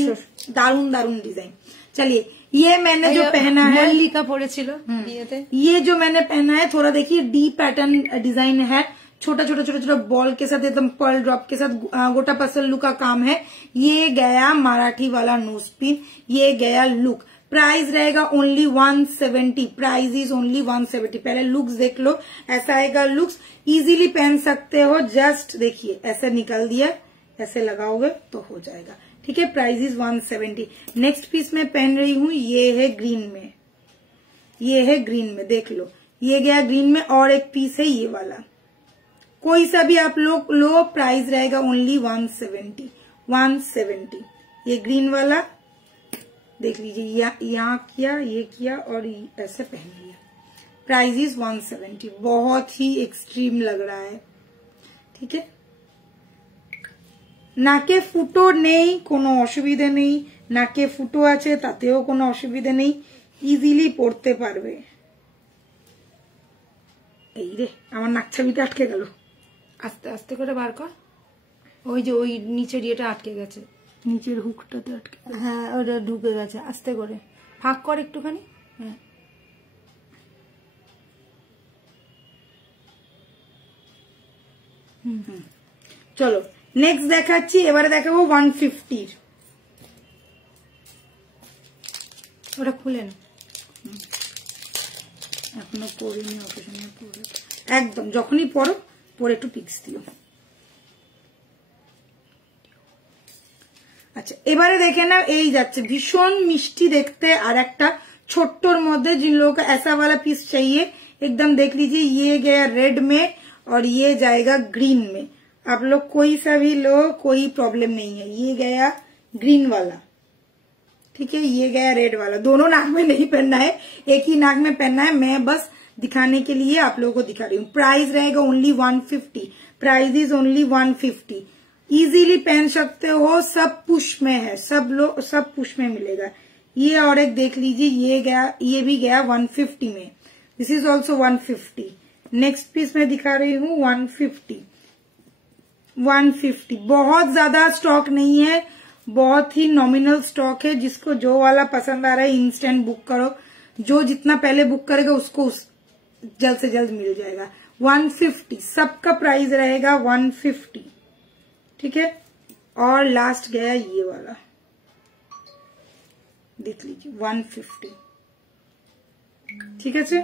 দারুণ দারুণ ডিজাइन। चलिए, ये मैंने जो पहना है, मल्लिका পড়েছিল বিয়েতে, ये जो मैंने पहना है थोड़ा देखिए डी पैटर्न डिजाइन है। छोटा छोटा छोटा छोटा बॉल के साथ एकदम पर्ल ड्रॉप के साथ गोटा पसल्लू का काम है। ये गया मराठी वाला नोज पिन, ये गया लुक। प्राइस रहेगा ओनली 170। Price is only 170। पहले लुक्स देख लो, ऐसा आएगा लुक्स। इजीली पहन सकते हो। जस्ट देखिए, ऐसे निकल दिया, ऐसे लगाओगे तो हो जाएगा। ठीक है, प्राइस इज 170। नेक्स्ट पीस में पहन रही हूँ, ये है ग्रीन में, ये है ग्रीन में, देख लो, ये गया ग्रीन में। और एक पीस है ये वाला, कोई सा भी आप लोग लो, प्राइस रहेगा ओनली 170। 170 ये ग्रीन वाला देख लीजिए, यहाँ किया, ये किया और ऐसे पहन लिया। Price is 170। बहुत ही एक्सट्रीम लग रहा है। ठीक है, নাকে ফুটো নেই, কোনো অসুবিধা নেই। নাকে ফুটো আছে, তাতেও কোনো অসুবিধা নেই, ইজিলি পড়তে পারবে। এই রে, আমার নাক ছাবিতে আটকে গেল। আস্তে আস্তে করে বার কর। ওই যে ওই নিচের ইয়েটা আটকে গেছে, নিচের হুকটাতে আটকে। হ্যাঁ, ওটা ঢুকে গেছে। আস্তে করে ফাঁক কর একটুখানি। হ্যাঁ, চলো নেক্সট দেখাচ্ছি। এবারে দেখাবো 150। ওটা খুলে না, এখনো পরিনি, অকেশনে পরে একদম যখনই পরো পরে একটু পিক্স দিও। আচ্ছা, এবারে দেখে নাও, এই যাচ্ছে ভীষণ মিষ্টি দেখতে। আর একটা ছোট্টর মধ্যে जिन लोगों को ऐसा वाला पीस चाहिए, एकदम देख लीजिए, ये गया रेड में और ये जाएगा ग्रीन में। आप लोग कोई सा भी लो, कोई प्रॉब्लम नहीं है। ये गया ग्रीन वाला, ठीक है, ये गया रेड वाला। दोनों नाक में नहीं पहनना है, एक ही नाक में पहनना है। मैं बस दिखाने के लिए आप लोगों को दिखा रही हूँ। प्राइस रहेगा only 150। Price is only 150। Easily पहन सकते हो, सब पुश में है, सब पुश में मिलेगा। ये और एक देख लीजिए, ये भी गया 150 में। This is also 150। Next piece में दिखा रही हूँ 150। 150 बहुत ज्यादा स्टॉक नहीं है, बहुत ही नॉमिनल स्टॉक है। जिसको जो वाला पसंद आ रहा है इंस्टेंट बुक करो। जो जितना पहले बुक करेगा उसको जल्द से जल्द मिल जाएगा। 150 सबका प्राइस रहेगा 150। ठीक है, और लास्ट गया ये वाला, देख लीजिए 150। ঠিক আছে,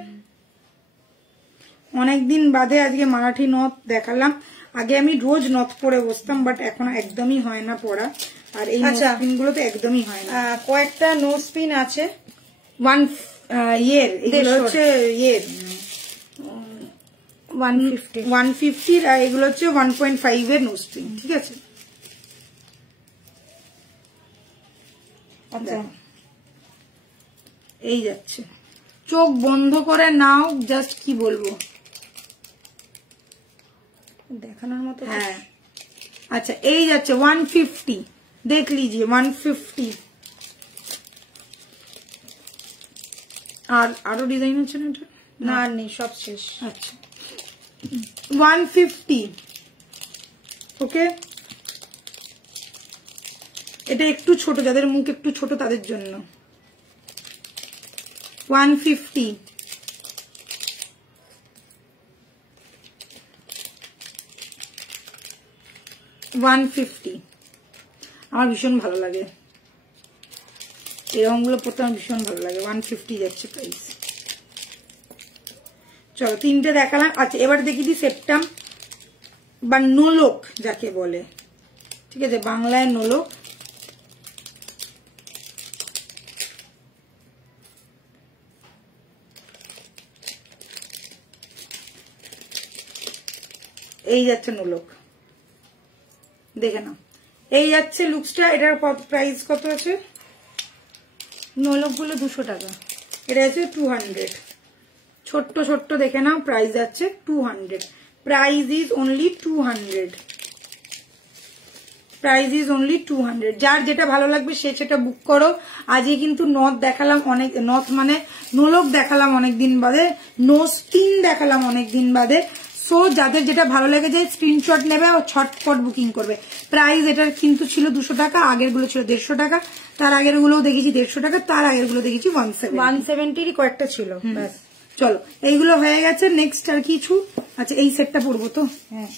অনেকদিন বাদে আজকে মারাঠি নথ দেখালাম। আগে আমি রোজ নথ পরে বসতাম, বাট এখন একদমই হয় না পরা। আর এই নোজপিন গুলো তো একদমই হয় না। কয়েকটা নোজপিন আছে, এগুলো হচ্ছে 150 আর এগুলো হচ্ছে 1.5 এর নোজপিন। ঠিক আছে, আচ্ছা এই যাচ্ছে, চোখ বন্ধ করে নাও। জাস্ট কি বলবো, দেখানোর মতো। হ্যাঁ, আচ্ছা এই যাচ্ছে 150। देख लीजिए 150। আর আরো ডিজাইন আছে না? এটা না, নেই, সব শেষ। আচ্ছা 150। ওকে, এটা একটু ছোট, যাদের মুখ একটু ছোট তাদের জন্য 150। আমার ভীষণ ভালো লাগে এই রঙগুলো পরতে, আমার ভীষণ ভালো লাগে। 150 যাচ্ছে প্রাইস। চলো 3টে দেখালাম। আচ্ছা এবার দেখি দিই সেপ্টাম বা নোলক যাকে বলে, ঠিক আছে, বাংলায় নোলক। এই যাচ্ছে নোলক, দেখে নাও, এই যাচ্ছে লুকসটা। এটার প্রাইস কত আছে? নোলক গুলো 200 টাকা, এটা আছে 200। ছোট্ট ছোট্ট দেখে নাও, প্রাইস যাচ্ছে 200। Price is only 200। Price is only 200। যার যেটা ভালো লাগবে সে সেটা বুক করো। আজকে কিন্তু নথ দেখালাম অনেক, নথ মানে নোলক দেখালাম অনেকদিন বাদে, নোস্টিন দেখালাম অনেকদিন বাদে। সো যাদের যেটা ভালো লেগে যায় স্ক্রিনশট নেবে ও ছটফট বুকিং করবে। প্রাইস এটার কিন্তু ছিল 200 টাকা, আগের গুলো ছিল 150 টাকা, তার আগের গুলোও দেখেছি 150 টাকা, তার আগের গুলো দেখেছি 170 কয়েকটা ছিল। ব্যাস চলো এইগুলো হয়ে গেছে। নেক্সট আর কিছু? আচ্ছা এই সেটটা পরবো তো। হ্যাঁ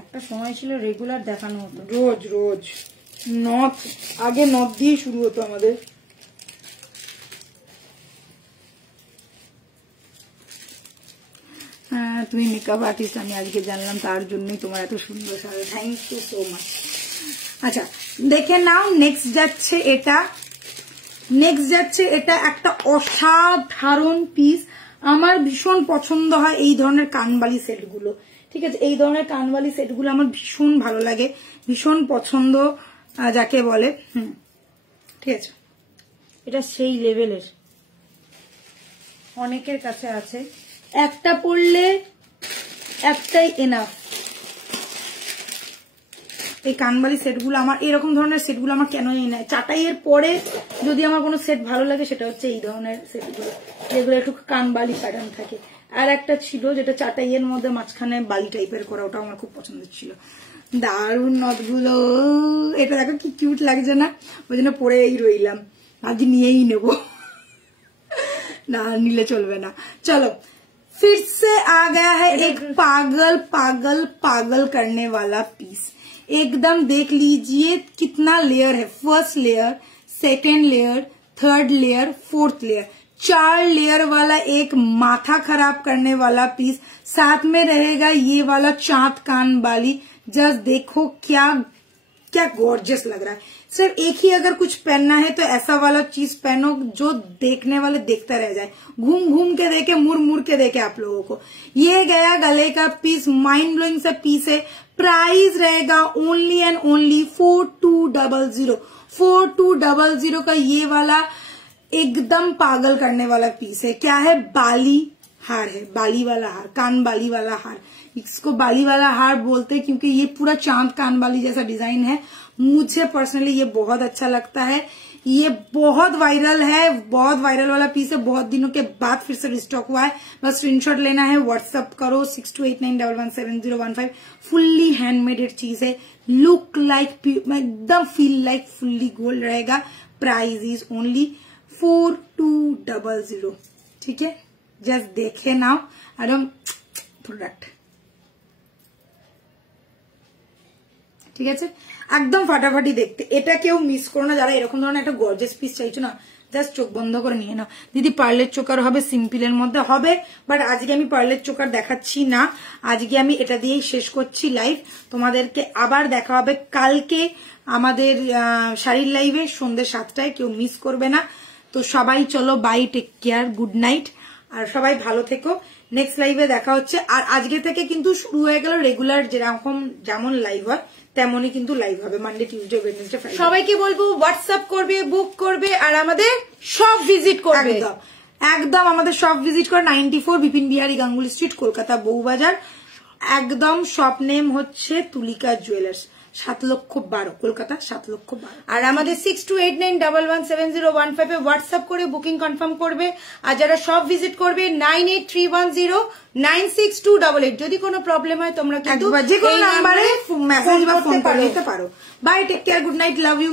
একটা সময় ছিল রেগুলার দেখানো হতো, রোজ রোজ নথ, আগে নথ দিয়ে শুরু হতো আমাদের। হ্যাঁ তুমি মেকআপ আর্টিস্ট আমি আজকে জানলাম, তার জন্যই তোমার এত সুন্দর সাজা, থ্যাংক ইউ সো মাচ। আচ্ছা দেখে নাও, নেক্সট যাচ্ছে এটা। নেক্সট যাচ্ছে এটা একটা অসাধারণ পিস। আমার ভীষণ পছন্দ হয় এই ধরনের কানবালি সেটগুলো, ঠিক আছে, এই ধরনের কানবালি সেটগুলো আমার ভীষণ ভালো লাগে, ভীষণ পছন্দ যাকে বলে। ঠিক আছে, এটা সেই লেভেলের, অনেকের কাছে আছে। একটা পড়লে একটাই এনাফ। এই কানবালি সেটগুলো আমার, এরকম ধরনের সেটগুলো আমার কেনই নেয়। চাটাইয়ের পরে যদি আমার কোনো সেট ভালো লাগে সেটা হচ্ছে এই ধরনের সেটগুলো, যেগুলো একটু কানবালি প্যাটার্ন থাকে। আর একটা ছিল যেটা চাটাইয়ের মধ্যে মাঝখানে বালি টাইপের করা, ওটা আমার খুব পছন্দের ছিল। দারুণ নথগুলো, এটা দেখো কি কিউট লাগছে না, ওই জন্য পরেই রইলাম, আজ নিয়েই নেব, না নিলে চলবে না। চলো फिर से आ गया है एक पागल पागल पागल करने वाला पीस। एकदम देख लीजिए कितना लेयर है, first layer, second layer, third layer, fourth layer, 4 layer वाला एक माथा खराब करने वाला पीस। साथ में रहेगा ये वाला चांद कान बाली। जस्ट देखो क्या क्या गॉर्जियस लग रहा है। सिर्फ एक ही अगर कुछ पहनना है तो ऐसा वाला चीज पहनो जो देखने वाले देखता रह जाए, घूम घूम के देखे, मुड़ मुड़ के देखे आप लोगों को। ये गया गले का पीस, माइंड ब्लोइंग सा पीस है। प्राइस रहेगा ओनली एंड ओनली 4200। 4200 का ये वाला एकदम पागल करने वाला पीस है। क्या है? बाली हार है, बाली वाला हार, कान बाली वाला हार। इसको बाली वाला हार बोलते हैं क्योंकि ये पूरा चांद कान बाली जैसा डिजाइन है। मुझे पर्सनली ये बहुत अच्छा लगता है। ये बहुत वायरल है, बहुत वायरल वाला पीस है, बहुत दिनों के बाद फिर से रिस्टॉक हुआ है। बस स्क्रीनशॉट लेना है, व्हाट्सएप करो 6289117015। फुल्ली हैंडमेडेड चीज है, लुक लाइक एकदम फील लाइक फुल्ली गोल्ड रहेगा। Price is only 4200। ठीक है, जस्ट देखे नाउ एकदम প্রোডাক্ট, ঠিক আছে, একদম ফাটাফাটি দেখতে। এটা কেউ মিস করো না, যারা এরকম ধরনের একটা গর্জিয়াস পিস চাইছো না, জাস্ট চোখ বন্ধ করে নিয়ে নাও। দিদি পার্লের চোকার হবে, সিম্পলের মধ্যে হবে, বাট আজকে আমি পার্লের চোকার দেখাচ্ছি না, আজকে আমি এটা দিয়েই শেষ করছি লাইভ। তোমাদেরকে আবার দেখা হবে কালকে আমাদের শাড়ির লাইভে সন্ধ্যে 7টায়, কেউ মিস করবে না। তো সবাই চলো, bye, take care, good night, আর সবাই ভালো থেকো। নেক্সট লাইভে দেখা হচ্ছে। আর আজকে থেকে কিন্তু শুরু হয়ে গেল রেগুলার যেরকম যেমন লাইভ হয় তেমনই কিন্তু লাইভ হবে, মানডে, টিউসডে, ওয়েডনেসডে, ফ্রাইডে। সবাইকে বলবো হোয়াটসঅ্যাপ করবে, বুক করবে, আর আমাদের সব ভিজিট করবে। একদম আমাদের সব ভিজিট করে। 94 বিপিন বিহারী গাঙ্গুলি স্ট্রিট, কলকাতা বউবাজার। একদম শপ নেম হচ্ছে তুলিকা জুয়েলার্স, 7,12,000, কলকাতা 7,12,000। আর আমাদের 6289117015 এ হোয়াটসঅ্যাপ করে বুকিং কনফার্ম করবে। আর যারা সব ভিজিট করবে 9831096288। যদি কোনো প্রবলেম হয় তোমরা কিন্তু যে কোনো নাম্বারে মেসেজ বা ফোন করে নিতে পারো। Bye, take care, good night, love you.